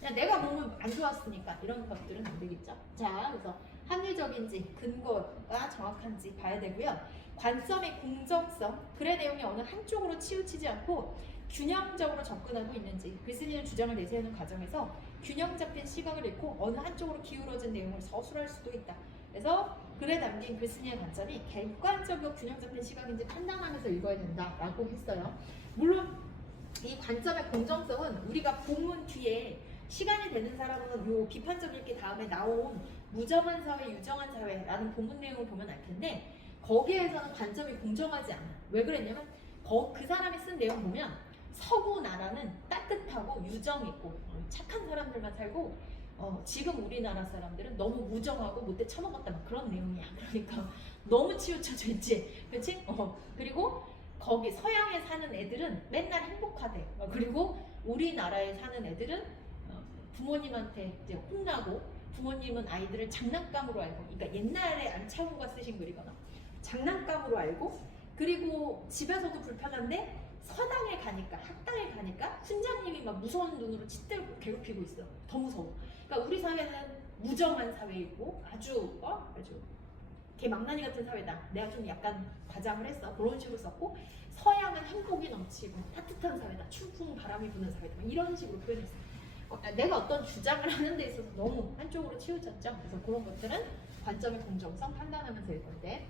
그냥 내가 몸은 안 좋았으니까 이런 것들은 안 되겠죠. 자, 그래서 합리적인지 근거가 정확한지 봐야 되고요. 관점의 공정성, 글의 내용이 어느 한쪽으로 치우치지 않고 균형적으로 접근하고 있는지 글쓴이는 주장을 내세우는 과정에서 균형 잡힌 시각을 잃고 어느 한쪽으로 기울어진 내용을 서술할 수도 있다. 그래서 글에 담긴 글쓴이의 관점이 객관적이고 균형 잡힌 시각인지 판단하면서 읽어야 된다라고 했어요. 물론 이 관점의 공정성은 우리가 본문 뒤에 시간이 되는 사람은 요 비판적 읽기 다음에 나온 무정한 사회, 유정한 사회라는 본문 내용을 보면 알 텐데 거기에서는 관점이 공정하지 않아. 왜 그랬냐면 그 사람이 쓴 내용 보면 서구 나라는 따뜻하고 유정 있고 착한 사람들만 살고 지금 우리나라 사람들은 너무 무정하고 못돼 처먹었다 막 그런 내용이야. 그러니까 너무 치우쳐져 있지, 그렇지? 그리고 거기 서양에 사는 애들은 맨날 행복하대. 그리고 우리나라에 사는 애들은 부모님한테 이제 혼나고 부모님은 아이들을 장난감으로 알고, 그러니까 옛날에 안창호가 쓰신 글이거나 장난감으로 알고, 그리고 집에서도 불편한데 서당에 가니까 학당에 가니까 훈장님이 막 무서운 눈으로 짓들고 괴롭히고 있어. 더 무서워. 그러니까 우리 사회는 무정한 사회이고 아주 개망나니 같은 사회다. 내가 좀 약간 과장을 했어. 그런 식으로 썼고 서양은 행복이 넘치고 따뜻한 사회다. 추풍 바람이 부는 사회다. 이런 식으로 표현했어. 내가 어떤 주장을 하는 데 있어서 너무 한쪽으로 치우쳤죠. 그래서 그런 것들은 관점의 공정성 판단하면 될 건데.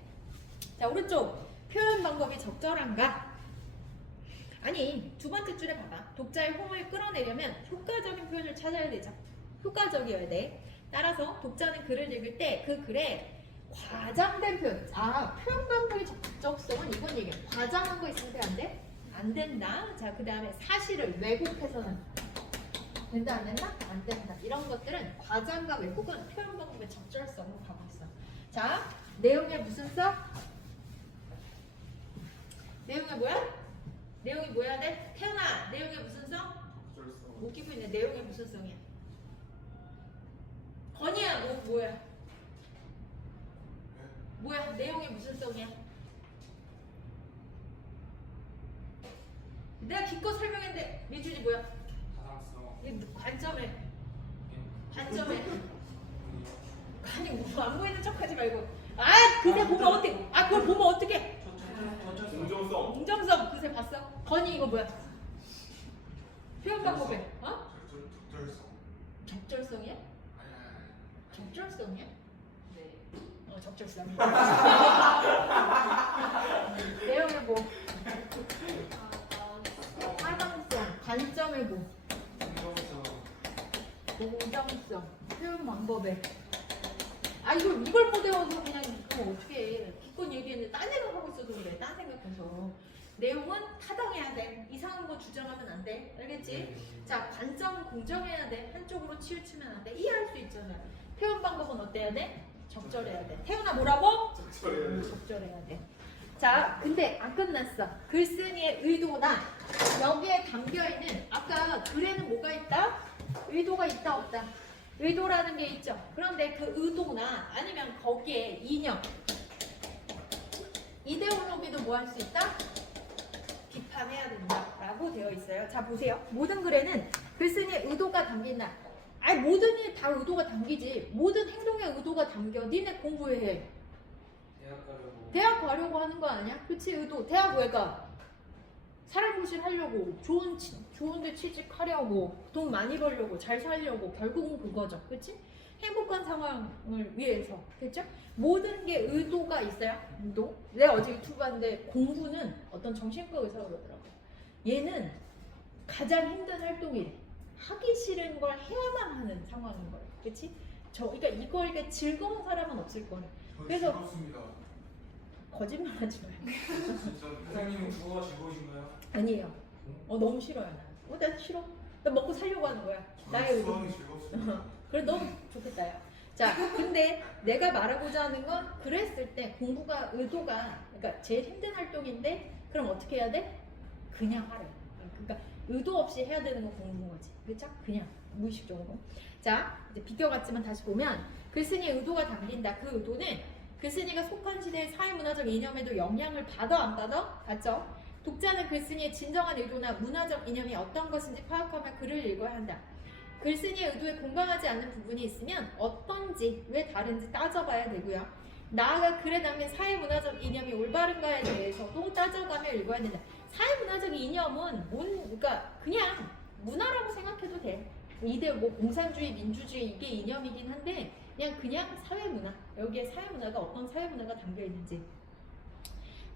자, 오른쪽 표현 방법이 적절한가? 아니, 두 번째 줄에 봐봐. 독자의 호응을 끌어내려면 효과적인 표현을 찾아야 되죠. 효과적이어야 돼. 따라서 독자는 글을 읽을 때 그 글에 과장된 표현. 표현 방법의 적절성은 이건 얘기해. 과장한 거 있으면 돼, 안 돼? 안 된다. 자, 그 다음에 사실을 왜곡해서는 된다, 안 된다? 안 된다. 이런 것들은 과장과 왜곡은 표현 방법의 적절성으로 가고 있어. 자, 내용에 무슨 써? 내용에 뭐야? 내용이 뭐야 돼? 태연아, 내용에 무슨 성? 웃기고 있네. 내용에 무슨 성이야? 건이야, 뭐야? 뭐야? 내용에 무슨 성이야? 내가 기껏 설명했는데 미준이 뭐야? 관점에 아니 뭐 안 보이는 척하지 말고 그새 보면 어떻게 그걸 보면 어떻게 공정성 그새 봤어? 건이 이거 뭐야? 표현 방법에 적절성이야? 적절성이야? 네. 적절성이야. 내용에 뭐? 타당성, 관점의 뭐? 공정성, 표현 방법에. 이걸 못 외워서 그냥 그거 어떻게 해. 기껏 얘기했는데 딴 생각하고 있어도 그래. 딴 생각해서. 내용은 타당해야 돼. 이상한 거 주장하면 안 돼. 알겠지? 자, 관점은 공정해야 돼. 한쪽으로 치우치면 안 돼. 이해할 수 있잖아. 표현 방법은 어때야 돼? 적절해야 돼. 태훈아 뭐라고? 적절해야 돼. 자, 근데 안 끝났어. 글쓴이의 의도나 여기에 담겨있는 아까 글에는 뭐가 있다? 의도가 있다 없다? 의도라는 게 있죠. 그런데 그 의도나 아니면 거기에 이념, 이데올로기도 뭐 할 수 있다? 비판해야 된다라고 되어 있어요. 자, 보세요. 모든 글에는 글쓴이의 의도가 담긴다. 모든 일 다 의도가 담기지. 모든 행동에 의도가 담겨. 니네 공부해. 대학 가려고 하는 거 아니야? 그치? 의도. 대학 왜 가? 사람 구실 하려고, 좋은데 취직하려고, 돈 많이 벌려고, 잘 살려고, 결국은 그거죠. 그치? 행복한 상황을 위해서. 그쵸? 모든 게 의도가 있어요. 의도. 내가 어제 유튜브 하는데 공부는 어떤 정신과 의사가 그러더라고. 얘는 가장 힘든 활동이래. 하기 싫은 걸 해야만 하는 상황인 거예요. 그치? 그러니까 이걸 즐거운 사람은 없을 거네. 그래서 즐겁습니다. 거짓말 하지 마요. 진짜 선생님은 국어가 즐거우신가요? 아니에요. 너무 싫어요. 나 싫어. 나 먹고 살려고 하는 거야. 나의 의도. 수학이 즐겁습니다. 그래 너무 좋겠다 야. 자, 근데 내가 말하고자 하는 건 그랬을 때 공부가 의도가 그러니까 제일 힘든 활동인데 그럼 어떻게 해야 돼? 그냥 하래. 그러니까 의도 없이 해야 되는 거 공부인 거지. 그렇죠? 그냥 무의식적으로. 자, 이제 비교 같지만 다시 보면 글쓴이의 의도가 담긴다. 그 의도는 글쓴이가 속한 시대의 사회문화적 이념에도 영향을 받아 안 받아? 받죠. 독자는 글쓴이의 진정한 의도나 문화적 이념이 어떤 것인지 파악하며 글을 읽어야 한다. 글쓴이의 의도에 공감하지 않는 부분이 있으면 어떤지, 왜 다른지 따져봐야 되고요. 나아가 글에 담긴 사회문화적 이념이 올바른가에 대해서도 따져가며 읽어야 된다. 사회문화적 이념은 그러니까 그냥 문화라고 생각해도 돼. 이대 뭐 공산주의, 민주주의 이게 이념이긴 한데 그냥 사회문화. 여기에 사회문화가 어떤 사회문화가 담겨 있는지.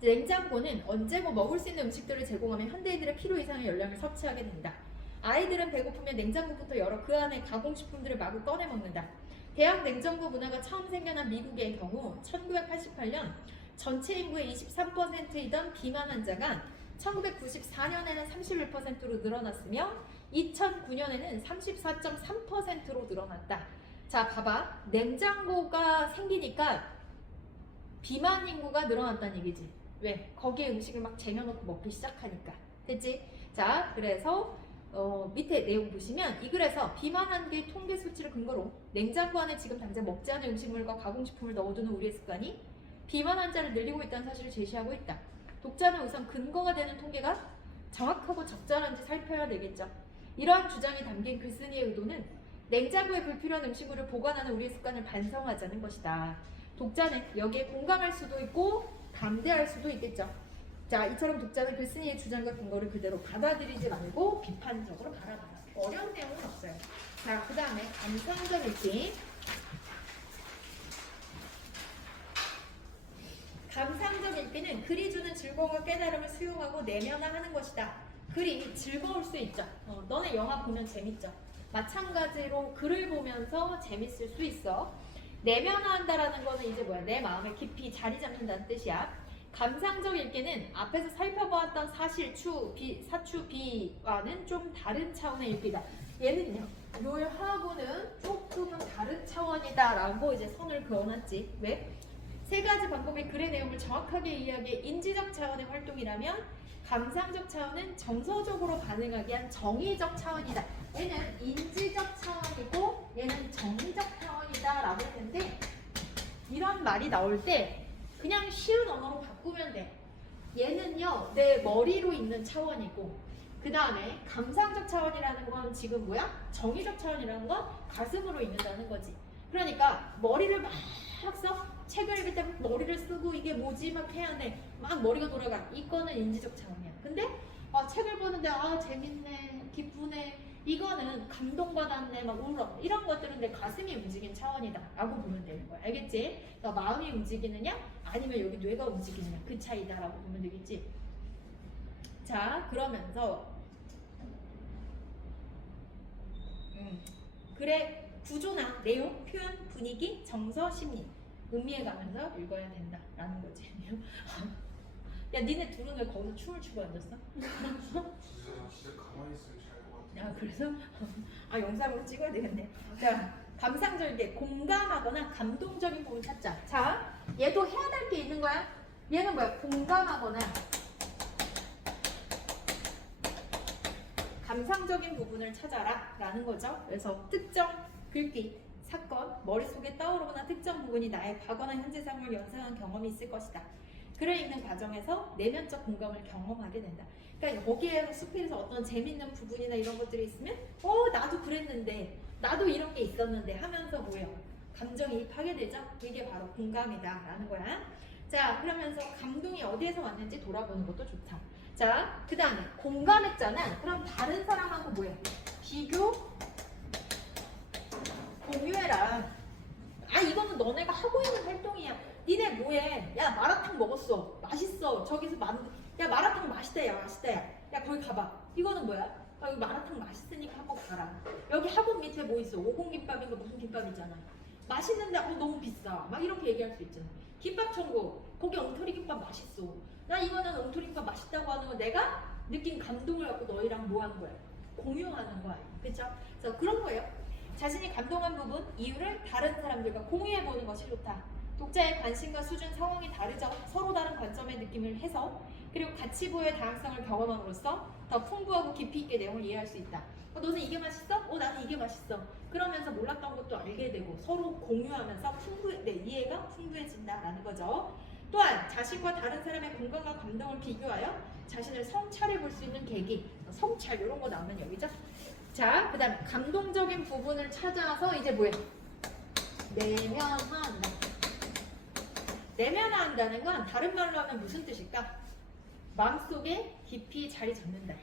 냉장고는 언제고 먹을 수 있는 음식들을 제공하며 현대인들의 필요 이상의 열량을 섭취하게 된다. 아이들은 배고프면 냉장고부터 열어 그 안에 가공식품들을 마구 꺼내 먹는다. 대학 냉장고 문화가 처음 생겨난 미국의 경우 1988년 전체 인구의 23%이던 비만 환자가 1994년에는 31%로 늘어났으며 2009년에는 34.3%로 늘어났다. 자, 봐봐. 냉장고가 생기니까 비만 인구가 늘어났다는 얘기지. 왜? 거기에 음식을 막 쟁여놓고 먹기 시작하니까. 됐지? 자, 그래서 밑에 내용 보시면 이 글에서 비만 환자의 통계 수치를 근거로 냉장고 안에 지금 당장 먹지 않은 음식물과 가공식품을 넣어두는 우리의 습관이 비만 환자를 늘리고 있다는 사실을 제시하고 있다. 독자는 우선 근거가 되는 통계가 정확하고 적절한지 살펴야 되겠죠. 이러한 주장이 담긴 글쓴이의 의도는 냉장고에 불필요한 음식물을 보관하는 우리의 습관을 반성하자는 것이다. 독자는 여기에 공감할 수도 있고 반대할 수도 있겠죠. 자, 이처럼 독자는 글쓴이의 주장과 근거를 그대로 받아들이지 말고 비판적으로 바라봐라. 어려운 내용은 없어요. 자, 그 다음에 감상적 읽기. 감상적 읽기는 글이 주는 즐거움과 깨달음을 수용하고 내면화하는 것이다. 글이 즐거울 수 있죠. 너네 영화 보면 재밌죠. 마찬가지로 글을 보면서 재밌을 수 있어. 내면화한다라는 거는 이제 뭐야? 내 마음에 깊이 자리 잡는다는 뜻이야. 감상적 읽기는 앞에서 살펴보았던 사실, 사추, 비와는 좀 다른 차원의 읽기다. 얘는요, 롤하고는 조금은 다른 차원이다라고 이제 선을 그어놨지. 왜? 세 가지 방법의 글의 내용을 정확하게 이해하기에 인지적 차원의 활동이라면 감상적 차원은 정서적으로 반응하기 위한 정의적 차원이다. 얘는 인지적 차원이고 얘는 정의적 차원이다 라고 했는데 이런 말이 나올 때 그냥 쉬운 언어로 바꾸면 돼. 얘는요 내 머리로 있는 차원이고 그 다음에 감상적 차원이라는 건 지금 뭐야? 정의적 차원이라는 건 가슴으로 있는다는 거지. 그러니까 머리를 막 써. 책을 읽을 때 머리를 쓰고 이게 뭐지 막 해야 돼. 막 머리가 돌아가. 이거는 인지적 차원이야. 근데 책을 보는데 재밌네, 기쁘네. 이거는 감동받았네, 막 울어. 이런 것들은 내 가슴이 움직인 차원이다 라고 보면 되는 거야. 알겠지? 그러니까 마음이 움직이느냐 아니면 여기 뇌가 움직이느냐 그 차이다 라고 보면 되겠지. 자, 그러면서 글의 구조나 내용, 표현, 분위기, 정서, 심리 음미해가면서 읽어야 된다라는 거지. 야, 니네 둘은 왜 거기서 춤을 추고 앉았어? 진짜 가만히 있으면 잘 것 같아. 야, 그래서 영상으로 찍어야 되겠네. 자, 감상적이게 공감하거나 감동적인 부분 찾자. 자, 얘도 해야 될 게 있는 거야. 얘는 뭐야? 공감하거나 감상적인 부분을 찾아라라는 거죠. 그래서 특정 글귀, 사건, 머릿속에 떠오르거나 특정 부분이 나의 과거나 현재 상황을 연상한 경험이 있을 것이다. 글을 읽는 과정에서 내면적 공감을 경험하게 된다. 그러니까 여기에 숲에서 어떤 재밌는 부분이나 이런 것들이 있으면 나도 그랬는데 나도 이런 게 있었는데 하면서 뭐예요? 감정이입하게 되죠. 이게 바로 공감이다 라는 거야. 자, 그러면서 감동이 어디에서 왔는지 돌아보는 것도 좋다. 자, 그 다음에 공감했잖아. 그럼 다른 사람하고 뭐야? 비교, 공유해라. 이거는 너네가 하고 있는 활동이야. 니네 뭐해? 야, 마라탕 먹었어. 맛있어. 저기서 야, 마라탕 맛있다. 야, 맛있다. 야, 거기 가봐. 이거는 뭐야? 여기 마라탕 맛있으니까 한번 가라. 여기 학원 밑에 뭐 있어? 오공김밥인가 무슨 김밥이잖아. 맛있는데 너무 비싸. 막 이렇게 얘기할 수 있잖아. 김밥 천국. 거기 엉터리 김밥 맛있어. 나 이거는 엉터리 김밥 맛있다고 하는 거 내가 느낀 감동을 갖고 너희랑 뭐 하는 거야? 공유하는 거야. 그쵸? 그래서 그런 거예요. 자신이 감동한 부분, 이유를 다른 사람들과 공유해보는 것이 좋다. 독자의 관심과 수준, 상황이 다르죠. 서로 다른 관점의 느낌을 해서 그리고 가치부의 다양성을 경험함으로써 더 풍부하고 깊이 있게 내용을 이해할 수 있다. 너는 이게 맛있어? 나는 이게 맛있어. 그러면서 몰랐던 것도 알게 되고 서로 공유하면서 이해가 풍부해진다라는 거죠. 또한 자신과 다른 사람의 공감과 감동을 비교하여 자신을 성찰해 볼 수 있는 계기, 성찰 이런 거 나오면 여기죠. 자, 그 다음에 감동적인 부분을 찾아서 이제 뭐야? 내면화한다. 내면화한다는 건 다른 말로 하면 무슨 뜻일까? 마음속에 깊이 자리 잡는다.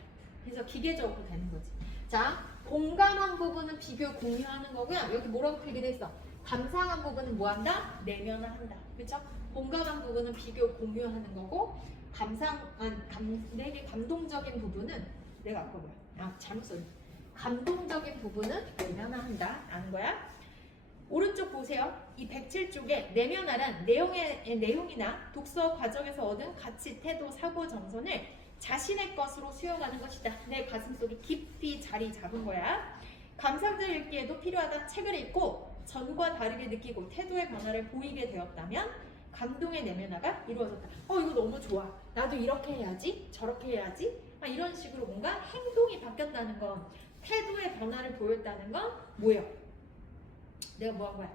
그래서 기계적으로 되는 거지. 자, 공감한 부분은 비교 공유하는 거고요. 여기 뭐라고 표기돼 있어? 감상한 부분은 뭐한다? 내면화한다. 그렇죠? 공감한 부분은 비교 공유하는 거고 되게 감동적인 부분은 내가 아까 뭐야? 잘못 썼네. 감동적인 부분은 내면화한다 라는 거야. 오른쪽 보세요. 이 107쪽에 내면화란 내용이나 독서 과정에서 얻은 가치, 태도, 사고, 정선을 자신의 것으로 수용하는 것이다. 내 가슴속에 깊이 자리 잡은 거야. 감상적 읽기에도 필요하다. 책을 읽고 전과 다르게 느끼고 태도의 변화를 보이게 되었다면 감동의 내면화가 이루어졌다. 이거 너무 좋아. 나도 이렇게 해야지, 저렇게 해야지. 이런 식으로 뭔가 행동이 바뀌었다는 건, 태도의 변화를 보였다는 건 뭐예요? 내가 뭐 한 거야?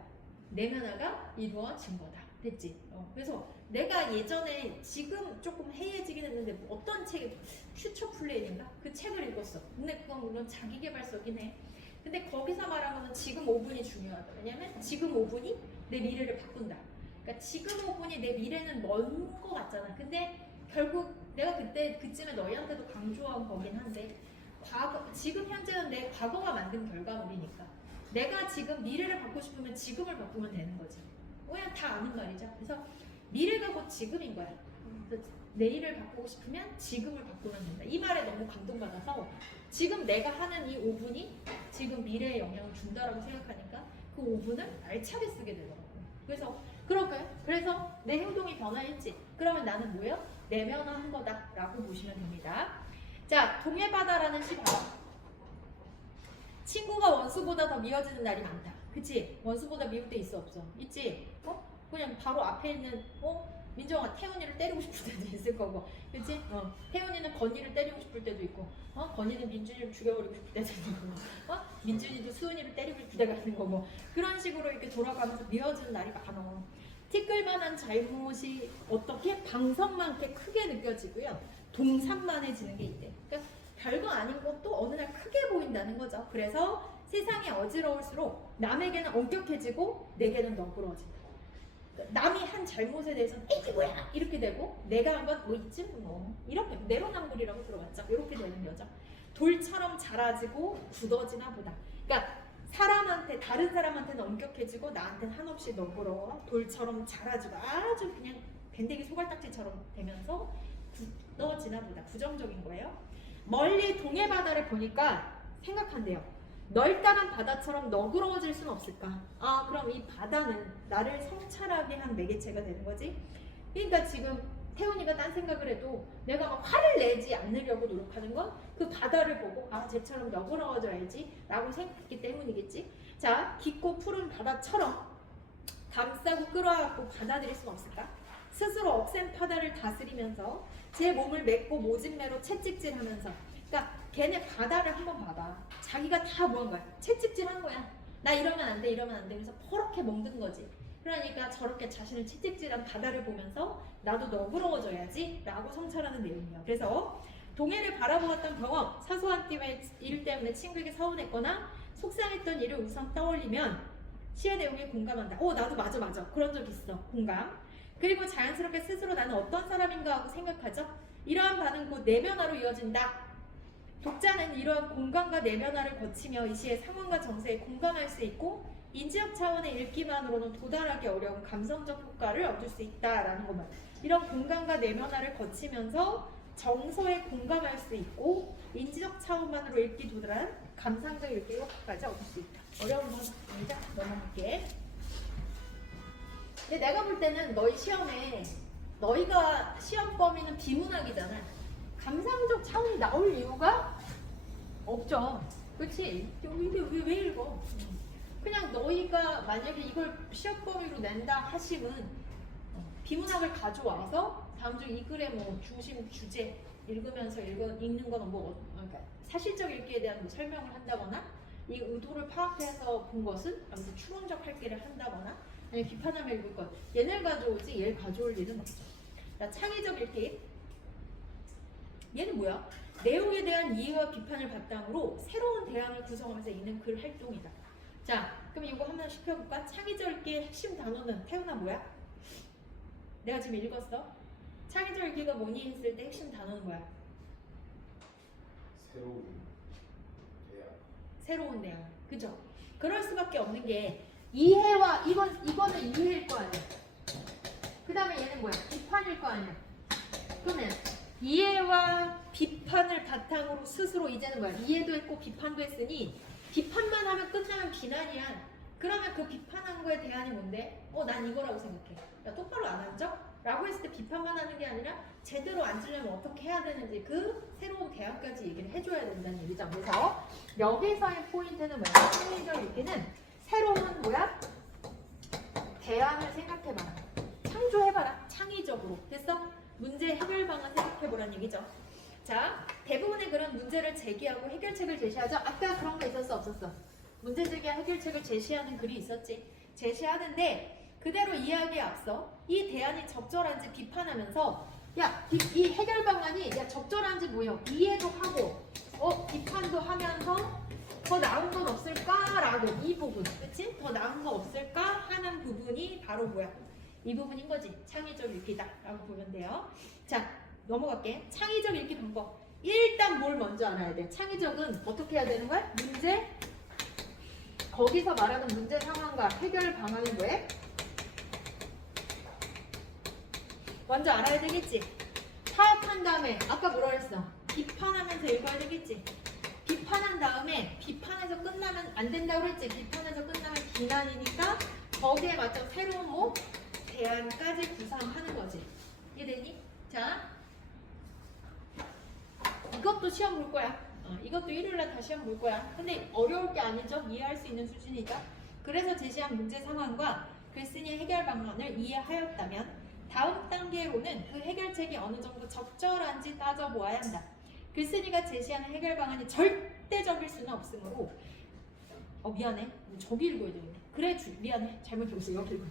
내면화가 이루어진 거다. 됐지? 그래서 내가 예전에 지금 조금 해이해지긴 했는데 뭐 어떤 책, 퓨처 플랜인가? 그 책을 읽었어. 근데 그건 물론 자기계발서긴 해. 근데 거기서 말한 거는 지금 5분이 중요하다. 왜냐면 지금 5분이 내 미래를 바꾼다. 그러니까 지금 5분이 내 미래는 먼 거 같잖아. 근데 결국 내가 그쯤에 너희한테도 강조한 거긴 한데 지금 현재는 내 과거가 만든 결과물이니까 내가 지금 미래를 바꾸고 싶으면 지금을 바꾸면 되는 거지. 그냥 다 아는 말이죠. 그래서 미래가 곧 지금인 거야. 그래서 내일을 바꾸고 싶으면 지금을 바꾸면 된다. 이 말에 너무 감동받아서 지금 내가 하는 이 5분이 지금 미래에 영향을 준다라고 생각하니까 그 5분을 알차게 쓰게 되더라고. 그래서 그럴까요? 그래서 내 행동이 변화했지. 그러면 나는 뭐예요? 내면화한 거다라고 보시면 됩니다. 자, 동해바다라는 시 봐봐. 친구가 원수보다 더 미워지는 날이 많다. 그치? 원수보다 미울 때 있어 없어? 있지? 그냥 바로 앞에 있는 민정아 태훈이를 때리고 싶을 때도 있을 거고, 그치? 태훈이는 건이를 때리고 싶을 때도 있고, 건이는 민준이를 죽여버리고 싶을 때도 있고, 민준이도 수은이를 때리고 싶을 때가 있는 거고, 그런 식으로 이렇게 돌아가면서 미워지는 날이 많아. 티끌만한 잘못이 어떻게 방석만큼 크게 느껴지고요, 동산만해지는 게 있대. 그러니까 별거 아닌 것도 어느 날 크게 보인다는 거죠. 그래서 세상이 어지러울수록 남에게는 엄격해지고 내게는 너그러워진다. 남이 한 잘못에 대해서는 이게 뭐야 이렇게 되고 내가 한 건 뭐 있지 뭐 이렇게 내로남불이라고 들어봤죠. 이렇게 되는 거죠. 돌처럼 자라지고 굳어지나 보다. 그러니까 다른 사람한테는 엄격해지고 나한테는 한없이 너그러워. 돌처럼 자라지고 아주 그냥 밴데기 소갈딱지처럼 되면서 굳어지나 보다. 부정적인 거예요. 멀리 동해바다를 보니까 생각한대요. 넓다란 바다처럼 너그러워질 수는 없을까? 그럼 이 바다는 나를 성찰하게 한 매개체가 되는 거지? 그러니까 지금 태훈이가 딴 생각을 해도 내가 막 화를 내지 않으려고 노력하는 건 그 바다를 보고 쟤처럼 너그러워져야지 라고 생각했기 때문이겠지? 자, 깊고 푸른 바다처럼 감싸고 끌어안고 받아들일 수는 없을까? 스스로 억센 바다를 다스리면서 제 몸을 맺고 모진매로 채찍질하면서, 그러니까 걔네 바다를 한번 봐봐. 자기가 다 뭐 한 거야? 채찍질한 거야. 나 이러면 안 돼, 이러면 안 돼. 그래서 퍼렇게 먹는 거지. 그러니까 저렇게 자신을 채찍질한 바다를 보면서 나도 너그러워져야지 라고 성찰하는 내용이에요. 그래서 동해를 바라보았던 경험, 사소한 일 때문에 친구에게 서운했거나 속상했던 일을 우선 떠올리면 시의 내용에 공감한다. 나도 맞아. 그런 적 있어. 공감. 그리고 자연스럽게 스스로 나는 어떤 사람인가 하고 생각하죠. 이러한 반응 곧 내면화로 이어진다. 독자는 이러한 공감과 내면화를 거치며 이 시의 상황과 정세에 공감할 수 있고 인지학 차원의 읽기만으로는 도달하기 어려운 감성적 효과를 얻을 수 있다라는 것만. 이런 공감과 내면화를 거치면서 정서에 공감할 수 있고 인지적 차원만으로 읽기 도달한 감상적 읽기 효과까지 얻을 수 있다. 어려운 건 아니죠? 넘어갈게. 근데 내가 볼 때는 너희가 시험 범위는 비문학이잖아. 감상적 차원이 나올 이유가 없죠. 그렇지? 이게 왜 읽어? 그냥 너희가 만약에 이걸 시험 범위로 낸다 하시면 비문학을 가져와서 다음 주 이 글의 뭐 중심 주제 읽으면서 읽는 거는 그러니까 사실적 읽기에 대한 뭐 설명을 한다거나 이 의도를 파악해서 본 것은 아무튼 추론적 할기를 한다거나 아니면 비판하며 읽을 것. 얘를 가져오지 얘를 가져올 일은 없죠. 자, 창의적 읽기. 얘는 뭐야? 내용에 대한 이해와 비판을 바탕으로 새로운 대안을 구성하면서 읽는 글 활동이다. 자, 그럼 이거 한번 시켜볼까? 창의적 읽기의 핵심 단어는 태훈아 뭐야? 내가 지금 읽었어. 창의적 읽기가 뭐니 했을 때 핵심 단어는 뭐야? 새로운 대안. 그죠? 그럴 수밖에 없는 게 이해와 이거는 이해일 거 아니야. 그 다음에 얘는 뭐야? 비판일 거 아니야. 그러면 이해와 비판을 바탕으로 스스로 이제는 뭐야? 이해도 했고 비판도 했으니 비판만 하면 끝나면 비난이야. 그러면 그 비판한 거에 대안이 뭔데? 난 이거라고 생각해. 야, 똑바로 안 앉아? 라고 했을 때 비판만 하는 게 아니라 제대로 앉으려면 어떻게 해야 되는지 그 새로운 대안까지 얘기를 해줘야 된다는 얘기죠. 그래서 여기서의 포인트는 뭐야? 창의적 읽기는 새로운 뭐야? 대안을 생각해봐라. 창조해봐라. 창의적으로. 됐어? 문제 해결 방안 생각해보라는 얘기죠. 자, 대부분의 그런 문제를 제기하고 해결책을 제시하죠. 아까 그런 거 있었어 없었어? 문제 제기와 해결책을 제시하는 글이 있었지. 제시하는데 그대로 이해하기에 앞서 이 대안이 적절한지 비판하면서 이 해결 방안이 적절한지 뭐예요? 이해도 하고 비판도 하면서 더 나은 건 없을까라고 이 부분, 그치? 더 나은 거 없을까 하는 부분이 바로 뭐야? 이 부분인 거지. 창의적 읽기다라고 보면 돼요. 자, 넘어갈게. 창의적 읽기 방법. 일단 뭘 먼저 알아야 돼? 창의적은 어떻게 해야 되는 거야? 문제, 거기서 말하는 문제 상황과 해결 방안이 뭐해? 먼저 알아야 되겠지? 파악한 다음에 아까 뭐라 그랬어? 비판하면서 읽어야 되겠지? 비판한 다음에 비판에서 끝나면 안 된다고 그랬지? 비판에서 끝나면 비난이니까 거기에 맞춰 새로운 뭐? 대안까지 구상하는 거지. 이해되니? 자, 이것도 시험 볼 거야. 이것도 일요일날 다 시험 볼 거야. 근데 어려울 게 아니죠. 이해할 수 있는 수준이다. 그래서 제시한 문제 상황과 글쓴이의 해결 방안을 이해하였다면 다음 단계로는 그 해결책이 어느 정도 적절한지 따져보아야 한다. 글쓴이가 제시하는 해결 방안이 절대적일 수는 없으므로 미안해. 저기 읽어야 되는데. 그래 미안해. 잘못 읽었어. 여기 읽어.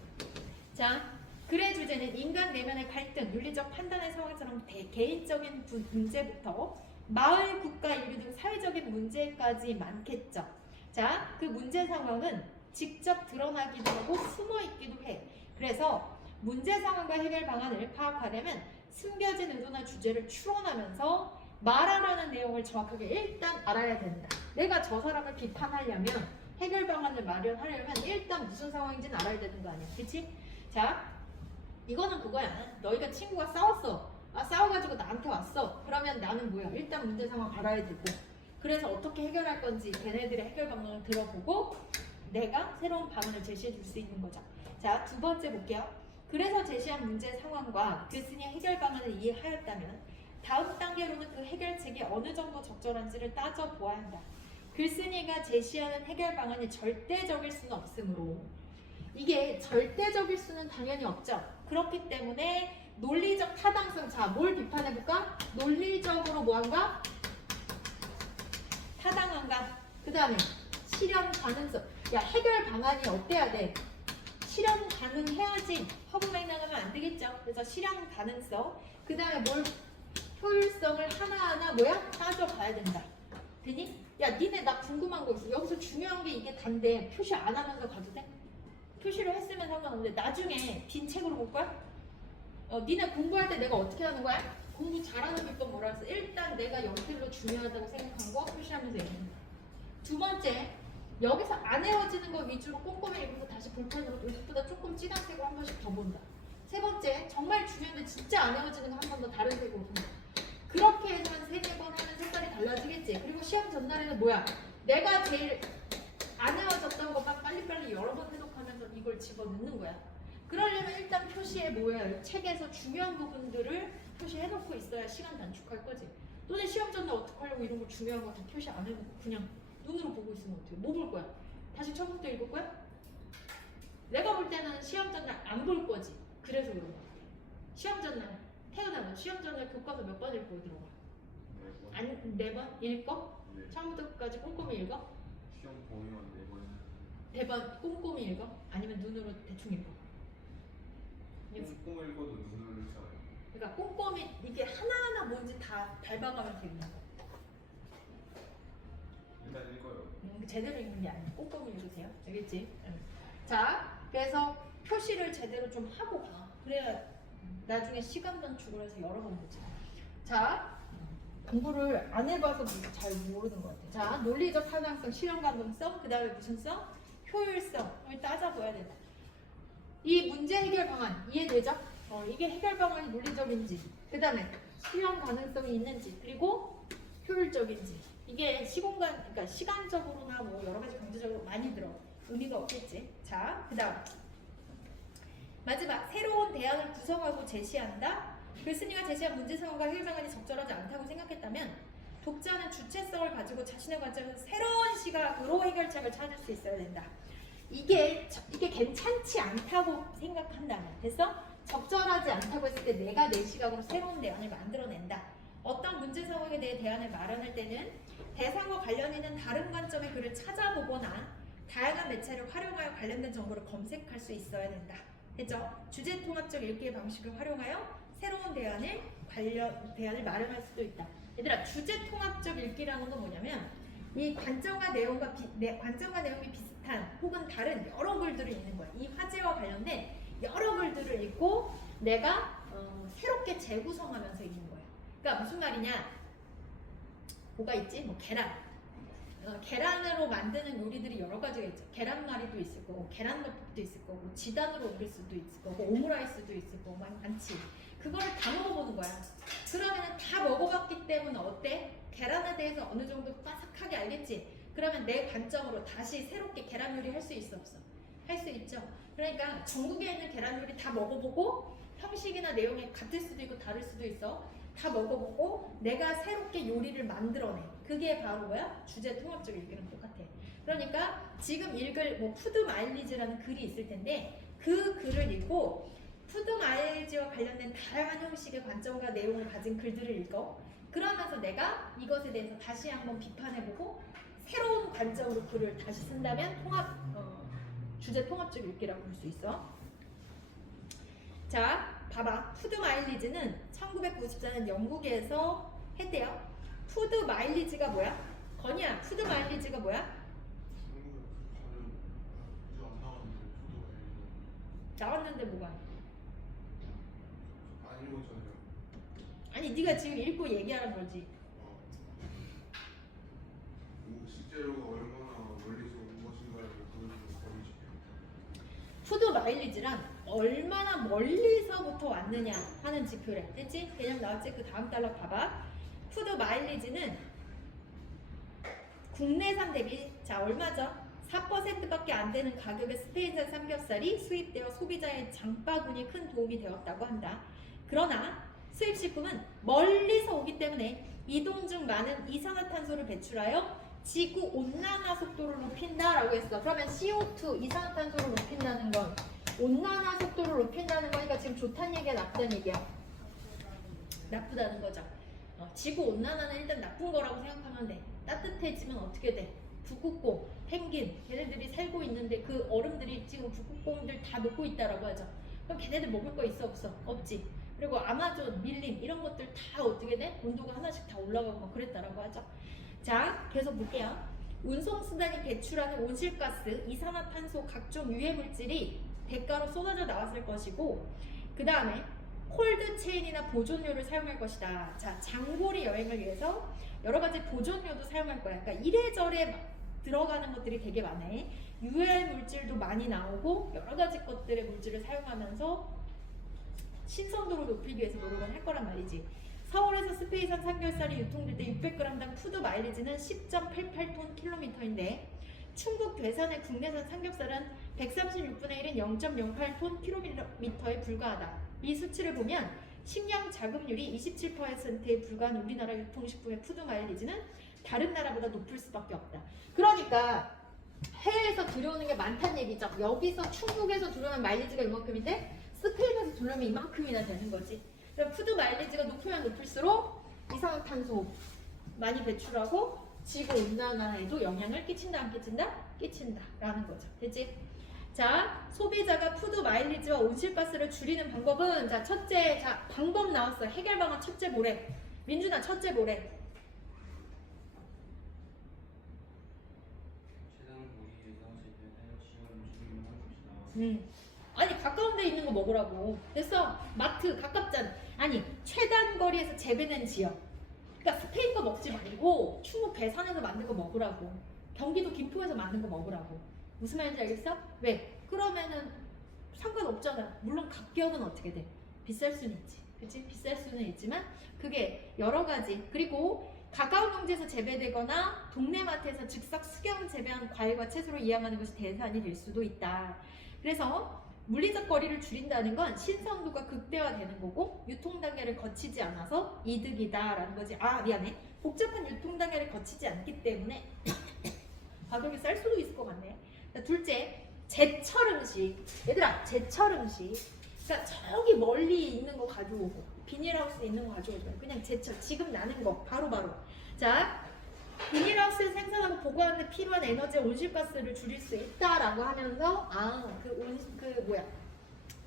자, 글의 주제는 인간 내면의 갈등, 윤리적 판단의 상황처럼 개인적인 문제부터 마을, 국가, 인류 등 사회적인 문제까지 많겠죠. 자, 그 문제 상황은 직접 드러나기도 하고 숨어 있기도 해. 그래서 문제 상황과 해결 방안을 파악하려면 숨겨진 의도나 주제를 추론하면서 말하려는 내용을 정확하게 일단 알아야 된다. 내가 저 사람을 비판하려면 해결 방안을 마련하려면 일단 무슨 상황인지는 알아야 되는 거 아니야. 그치? 자, 이거는 그거야. 너희가 친구가 싸웠어. 싸워가지고 나한테 왔어. 그러면 나는 뭐야? 일단 문제 상황 알아야 되고, 그래서 어떻게 해결할 건지 걔네들의 해결 방법을 들어보고 내가 새로운 방안을 제시해 줄 수 있는 거죠. 자, 두 번째 볼게요. 그래서 제시한 문제 상황과 글쓴이의 해결 방안을 이해하였다면 다음 단계로는 그 해결책이 어느 정도 적절한지를 따져보아야 한다. 글쓴이가 제시하는 해결 방안이 절대적일 수는 없으므로, 이게 절대적일 수는 당연히 없죠. 그렇기 때문에 논리적 타당성, 자, 뭘 비판해볼까? 논리적으로 뭐한가? 타당한가? 그 다음에 실현 가능성. 해결 방안이 어때야 돼? 실현 가능해야지. 허무맹랑하면 안 되겠죠. 그래서 실현 가능성. 그 다음에 뭘? 효율성을 하나하나 뭐야? 따져봐야 된다. 되니? 니네 나 궁금한 거 있어. 여기서 중요한 게 이게 단데 표시 안 하면서 가도 돼? 표시를 했으면 상관없는데 나중에 빈 책으로 볼 거야? 니네 공부할 때 내가 어떻게 하는 거야? 공부 잘하는 비법 뭐라 했어? 일단 내가 연필로 중요하다고 생각한 거 표시하면서 읽는 거야. 두 번째, 여기서 안 외워지는 거 위주로 꼼꼼히 읽고 다시 볼펜으로 이것보다 조금 진한 색으로 한 번씩 더 본다. 세 번째, 정말 중요한데 진짜 안 외워지는 거 한 번 더 다른 색으로 본다. 그렇게 해서 한 3-4번 하면 색깔이 달라지겠지. 그리고 시험 전날에는 뭐야? 내가 제일 안 외워졌던 것만 빨리빨리 여러 번 해독하면서 이걸 집어넣는 거야. 그러려면 일단 표시에 뭐야? 책에서 중요한 부분들을 표시해놓고 있어야 시간 단축할 거지. 너네 시험 전날 어떻게 하려고 이런 거 중요한 거 다 표시 안 해놓고 그냥 눈으로 보고 있으면 어떡해? 뭐 볼 거야? 다시 처음부터 읽을 거야? 내가 볼 때는 시험 전날 안 볼 거지. 그래서 그런 거야. 시험 전날 태어나면 시험 전날 교과서 몇 번 읽고 들어가? 4번 읽어? 네. 처음부터 끝까지 꼼꼼히 읽어? 시험 보면 4번. 4번 꼼꼼히 읽어? 아니면 눈으로 대충 읽어? 꼼꼼 읽어도 눈을 쳐요. 그러니까 꼼꼼히 이게 하나하나 뭔지 다 밟아가면서 읽는 거. 일단 읽어요. 제대로 읽는 게 아니야. 꼼꼼히 읽으세요. 알겠지? 자, 그래서 표시를 제대로 좀 하고 가. 그래야 나중에 시간 단축을 해서 여러 번 보지. 자, 공부를 안 해봐서 잘 모르는 것 같아. 자, 논리적 타당성, 실현 가능성, 그 다음에 무슨 성? 효율성을 따져봐야 된다. 이 문제 해결 방안 이해되죠? 이게 해결 방안이 논리적인지, 그 다음에 실현 가능성이 있는지, 그리고 효율적인지. 이게 그러니까 시간적으로나 뭐 여러 가지 경제적으로 많이 들어. 의미가 없겠지. 자, 그 다음. 마지막, 새로운 대안을 구성하고 제시한다. 글쓴이가 제시한 문제 상황과 해결 방안이 적절하지 않다고 생각했다면 독자는 주체성을 가지고 자신의 관점에서 새로운 시각으로 해결책을 찾을 수 있어야 된다. 이게 괜찮지 않다고 생각한다면, 그래서 적절하지 않다고 했을 때 내가 내 시각으로 새로운 대안을 만들어낸다. 어떤 문제 상황에 대해 대안을 마련할 때는 대상과 관련 있는 다른 관점의 글을 찾아보거나 다양한 매체를 활용하여 관련된 정보를 검색할 수 있어야 된다. 했죠? 주제 통합적 읽기의 방식을 활용하여 새로운 대안을 마련할 수도 있다. 얘들아, 주제 통합적 읽기라는 건 뭐냐면 이 관점과 내용이 비슷한 혹은 다른 여러 글들을 읽는 거야. 이 화제와 관련된 여러 글들을 읽고 내가 새롭게 재구성하면서 읽는 거야. 그러니까 무슨 말이냐? 뭐가 있지? 뭐 계란. 계란으로 만드는 요리들이 여러 가지가 있죠. 계란말이도 있을 거고, 계란덮밥도 있을 거고, 지단으로 옮길 수도 있을 거고, 오므라이스도 있을 거고, 많지. 그거를 다 먹어보는 거야. 그러면 다 먹어봤기 때문에 어때? 계란에 대해서 어느 정도 빠삭하게 알겠지? 그러면 내 관점으로 다시 새롭게 계란 요리 할 수 있어 없어? 할 수 있죠. 그러니까 전국에 있는 계란 요리 다 먹어보고 형식이나 내용이 같을 수도 있고 다를 수도 있어. 다 먹어보고 내가 새롭게 요리를 만들어내. 그게 바로 뭐야? 주제 통합적 읽기랑 똑같아. 그러니까 지금 읽을 뭐 푸드 마일리지라는 글이 있을 텐데 그 글을 읽고 푸드 마일리지와 관련된 다양한 형식의 관점과 내용을 가진 글들을 읽어. 그러면서 내가 이것에 대해서 다시 한번 비판해보고 새로운 관점으로 글을 다시 쓴다면 주제 통합적 읽기라고 볼 수 있어. 자, 봐봐. 푸드 마일리지는 1994년 영국에서 했대요. 푸드 마일리지가 뭐야? 건이야, 푸드 마일리지가 뭐야? 나왔는데 뭐가? 안 읽었잖아요. 아니, 네가 지금 읽고 얘기하는 거지. 식재료가 얼마나 멀리서 온 것인가를 보여주는 거리지요. 푸드 마일리지란 얼마나 멀리서부터 왔느냐 하는 지표래. 됐지? 개념 나왔지? 그 다음 달러 봐봐. 푸드 마일리지는 국내산 대비 자 얼마죠? 4%밖에 안 되는 가격의 스페인산 삼겹살이 수입되어 소비자의 장바구니에 큰 도움이 되었다고 한다. 그러나 수입식품은 멀리서 오기 때문에 이동 중 많은 이산화탄소를 배출하여 지구 온난화 속도를 높인다라고 했어. 그러면 CO2 이산화탄소를 높인다는 건 온난화 속도를 높인다는 거니까 지금 좋다는 얘기야, 나쁘다는 얘기야? 나쁘다는 거죠. 지구 온난화는 일단 나쁜 거라고 생각하면 돼. 따뜻해지면 어떻게 돼? 북극곰, 펭귄, 걔네들이 살고 있는데 그 얼음들이 지금 북극곰들 다 녹고 있다라고 하죠. 그럼 걔네들 먹을 거 있어 없어? 없지. 그리고 아마존, 밀림 이런 것들 다 어떻게 돼? 온도가 하나씩 다 올라가고 막 그랬다라고 하죠. 자, 계속 볼게요. 운송수단이 배출하는 온실가스, 이산화탄소, 각종 유해물질이 대가로 쏟아져 나왔을 것이고 그 다음에 콜드체인이나 보존료를 사용할 것이다. 자, 장거리 여행을 위해서 여러 가지 보존료도 사용할 거야. 그러니까 이래저래 들어가는 것들이 되게 많네. 유해물질도 많이 나오고 여러 가지 것들의 물질을 사용하면서 신선도를 높이기 위해서 노력을 할 거란 말이지. 서울에서 스페인산 삼겹살이 유통될 때 600g당 푸드 마일리지는 10.88톤 킬로미터인데 충북 괴산의 국내산 삼겹살은 136분의 1인 0.08톤 킬로미터에 불과하다. 이 수치를 보면 식량 자급률이 27%에 불과한 우리나라 유통식품의 푸드 마일리지는 다른 나라보다 높을 수밖에 없다. 그러니까 해외에서 들여오는 게 많다는 얘기죠. 여기서 충북에서 들여오는 마일리지가 이만큼인데 스페인에서 들여오면 이만큼이나 되는 거지. 그럼 푸드 마일리지가 높으면 높을수록 이산화탄소 많이 배출하고 지구 온난화에도 영향을 끼친다 안 끼친다? 끼친다라는 거죠. 됐지? 자, 소비자가 푸드 마일리지와 온실가스를 줄이는 방법은 자, 첫째, 자, 방법 나왔어. 해결 방안 첫째 뭐래? 민준아, 첫째 뭐래? 아니 가까운 데 있는 거 먹으라고. 됐어. 마트 가깝잖아. 아니 최단 거리에서 재배된 지역. 그러니까 스페인 거 먹지 말고 충북 괴산에서 만든 거 먹으라고. 경기도 김포에서 만든 거 먹으라고. 무슨 말인지 알겠어? 왜? 그러면은 상관없잖아. 물론 가격은 어떻게 돼? 비쌀 수는 있지. 그치? 비쌀 수는 있지만 그게 여러 가지. 그리고 가까운 농지에서 재배되거나 동네 마트에서 즉석 수경 재배한 과일과 채소를 이용하는 것이 대산이 될 수도 있다. 그래서 물리적 거리를 줄인다는 건 신선도가 극대화되는 거고 유통 단계를 거치지 않아서 이득이다라는 거지. 아, 미안해. 복잡한 유통 단계를 거치지 않기 때문에 가격이 쌀 수도 있을 것 같네. 자, 둘째, 제철 음식. 얘들아, 제철 음식. 그러니까 저기 멀리 있는 거 가져오고 비닐하우스에 있는 거 가져오지 말고 그냥 제철, 지금 나는 거 바로바로. 자, 비닐하우스에 생산하고 보관하는 데 필요한 에너지와 온실가스를 줄일 수 있다라고 하면서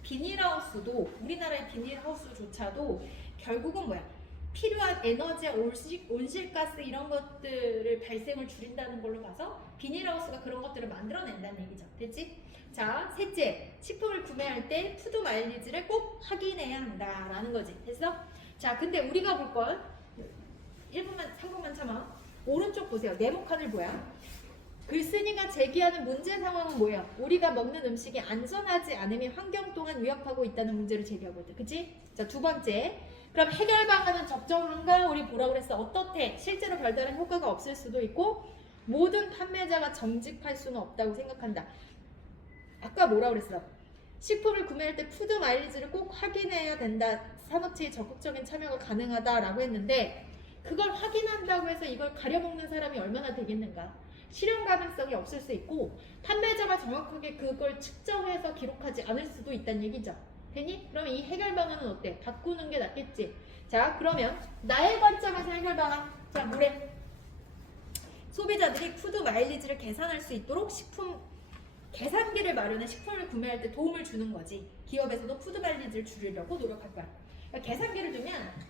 비닐하우스도 우리나라의 비닐하우스조차도 결국은 뭐야? 필요한 에너지와 온실가스 이런 것들을 발생을 줄인다는 걸로 봐서 비닐하우스가 그런 것들을 만들어낸다는 얘기죠. 됐지? 자, 셋째, 식품을 구매할 때 푸드 마일리지를 꼭 확인해야 한다라는 거지. 됐어? 자, 근데 우리가 볼 건 1분만 3분만 참아. 오른쪽 보세요. 네모칸을 뭐야? 글쓴이가 제기하는 문제 상황은 뭐예요? 우리가 먹는 음식이 안전하지 않으면 환경 또한 위협하고 있다는 문제를 제기하고 있다. 그치? 자, 두 번째. 그럼 해결 방안은 적정한가? 우리 뭐라고 그랬어? 어떻대? 실제로 별다른 효과가 없을 수도 있고 모든 판매자가 정직할 수는 없다고 생각한다. 아까 뭐라고 그랬어? 식품을 구매할 때 푸드 마일리지를 꼭 확인해야 된다. 산업체의 적극적인 참여가 가능하다라고 했는데 그걸 확인한다고 해서 이걸 가려먹는 사람이 얼마나 되겠는가? 실현 가능성이 없을 수 있고 판매자가 정확하게 그걸 측정해서 기록하지 않을 수도 있다는 얘기죠. 되니? 그럼 이 해결 방안은 어때? 바꾸는 게 낫겠지? 자, 그러면 나의 관점에서 해결 방안. 자, 뭐래? 소비자들이 푸드 마일리지를 계산할 수 있도록 식품 계산기를 마련해 식품을 구매할 때 도움을 주는 거지. 기업에서도 푸드 마일리지를 줄이려고 노력할 거야. 그러니까 계산기를 두면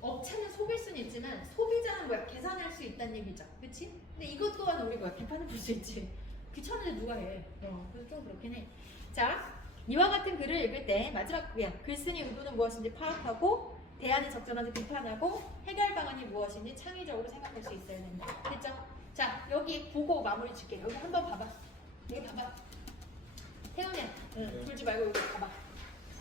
업체는 속일 수는 있지만 소비자는 뭐야? 계산할 수 있다는 얘기죠. 그치? 근데 이것 또한 우리 뭐야? 비판을 볼 수 있지. 귀찮은데 누가 해. 그래서 좀 그렇긴 해. 자, 이와 같은 글을 읽을 때 마지막 글쓴이 의도는 무엇인지 파악하고 대안이 적절한지 비판하고 해결 방안이 무엇인지 창의적으로 생각할 수 있어야 된다. 됐죠? 자, 여기 보고 마무리 줄게. 여기 한번 봐봐. 여기 봐봐. 태훈이야. 돌지 말고 여기 봐봐.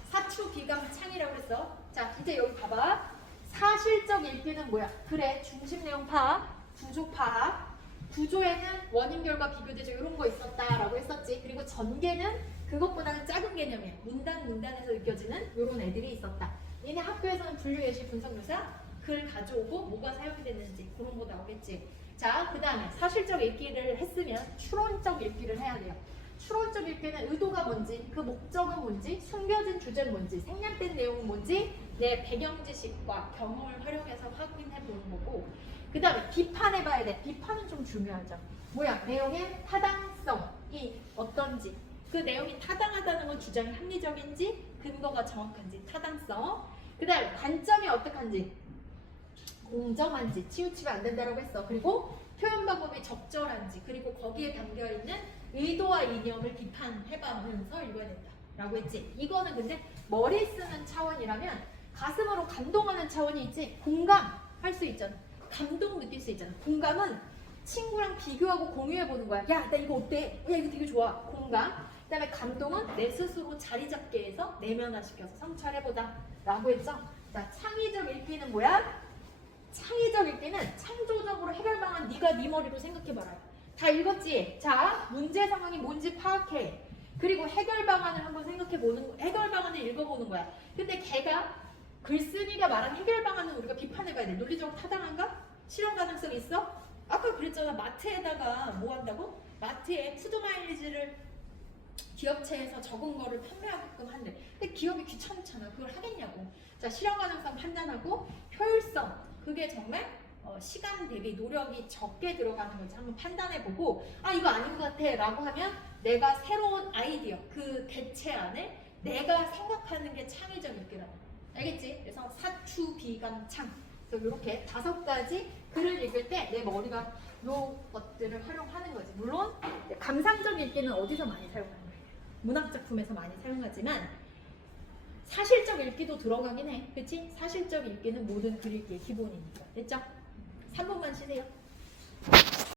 사추 비감 창이라고 했어. 자, 이제 여기 봐봐. 사실적 읽기는 뭐야? 그래, 중심 내용 파악, 구조 파악. 구조에는 원인 결과 비교되죠. 이런 거 있었다라고 했었지. 그리고 전개는 그것보다는 작은 개념이야. 문단에서 느껴지는 이런 애들이 있었다. 얘네 학교에서는 분류 예시 분석 묘사 글 가져오고 뭐가 사용이 됐는지 그런 거 나오겠지. 자, 그 다음에 사실적 읽기를 했으면 추론적 읽기를 해야 돼요. 추론적 읽기는 의도가 뭔지, 그 목적은 뭔지, 숨겨진 주제는 뭔지, 생략된 내용은 뭔지 내 배경 지식과 경험을 활용해서 확인해 보는 거고, 그 다음에 비판해봐야 돼. 비판은 좀 중요하죠. 뭐야? 내용의 타당성이 어떤지, 그 내용이 타당하다는 건 주장이 합리적인지, 근거가 정확한지, 타당성. 그 다음에 관점이 어떡한지, 공정한지, 치우치면 안 된다고 했어. 그리고 표현 방법이 적절한지, 그리고 거기에 담겨있는 의도와 이념을 비판해보면서 읽어야 된다 라고 했지. 이거는 근데 머리 쓰는 차원이라면 가슴으로 감동하는 차원이 있지. 공감할 수 있잖아. 감동 느낄 수 있잖아. 공감은 친구랑 비교하고 공유해보는 거야. 야, 나 이거 어때? 야, 이거 되게 좋아. 공감. 그 다음에 감동은 내 스스로 자리 잡게 해서 내면화시켜서 성찰해보자 라고 했죠. 자, 창의적 읽기는 뭐야? 창의적 읽기는 창조적으로 해결 방안 네가 네 머리로 생각해봐라. 다 읽었지? 자, 문제 상황이 뭔지 파악해. 그리고 해결 방안을 한번 생각해보는, 해결 방안을 읽어보는 거야. 근데 걔가 글쓴이가 말한 해결 방안은 우리가 비판해봐야 돼. 논리적으로 타당한가? 실현 가능성 있어? 아까 그랬잖아. 마트에다가 뭐 한다고? 마트에 푸드 마일리지를 기업체에서 적은 거를 판매하게끔 한대. 근데 기업이 귀찮잖아. 그걸 하겠냐고. 자, 실현 가능성 판단하고 효율성. 그게 정말 시간 대비 노력이 적게 들어가는 건지 한번 판단해보고, 아, 이거 아닌 것 같아 라고 하면 내가 새로운 아이디어, 그 대체안을 내가 생각하는 게 창의적 읽기라고. 알겠지? 그래서 사추, 비감, 창. 그래서 이렇게 5가지 글을 읽을 때 내 머리가 요 것들을 활용하는 거지. 물론 감상적 읽기는 어디서 많이 사용하는 거예요? 문학작품에서 많이 사용하지만 사실적 읽기도 들어가긴 해. 그치? 사실적 읽기는 모든 글 읽기의 기본이니까. 됐죠? 3분만 쉬세요.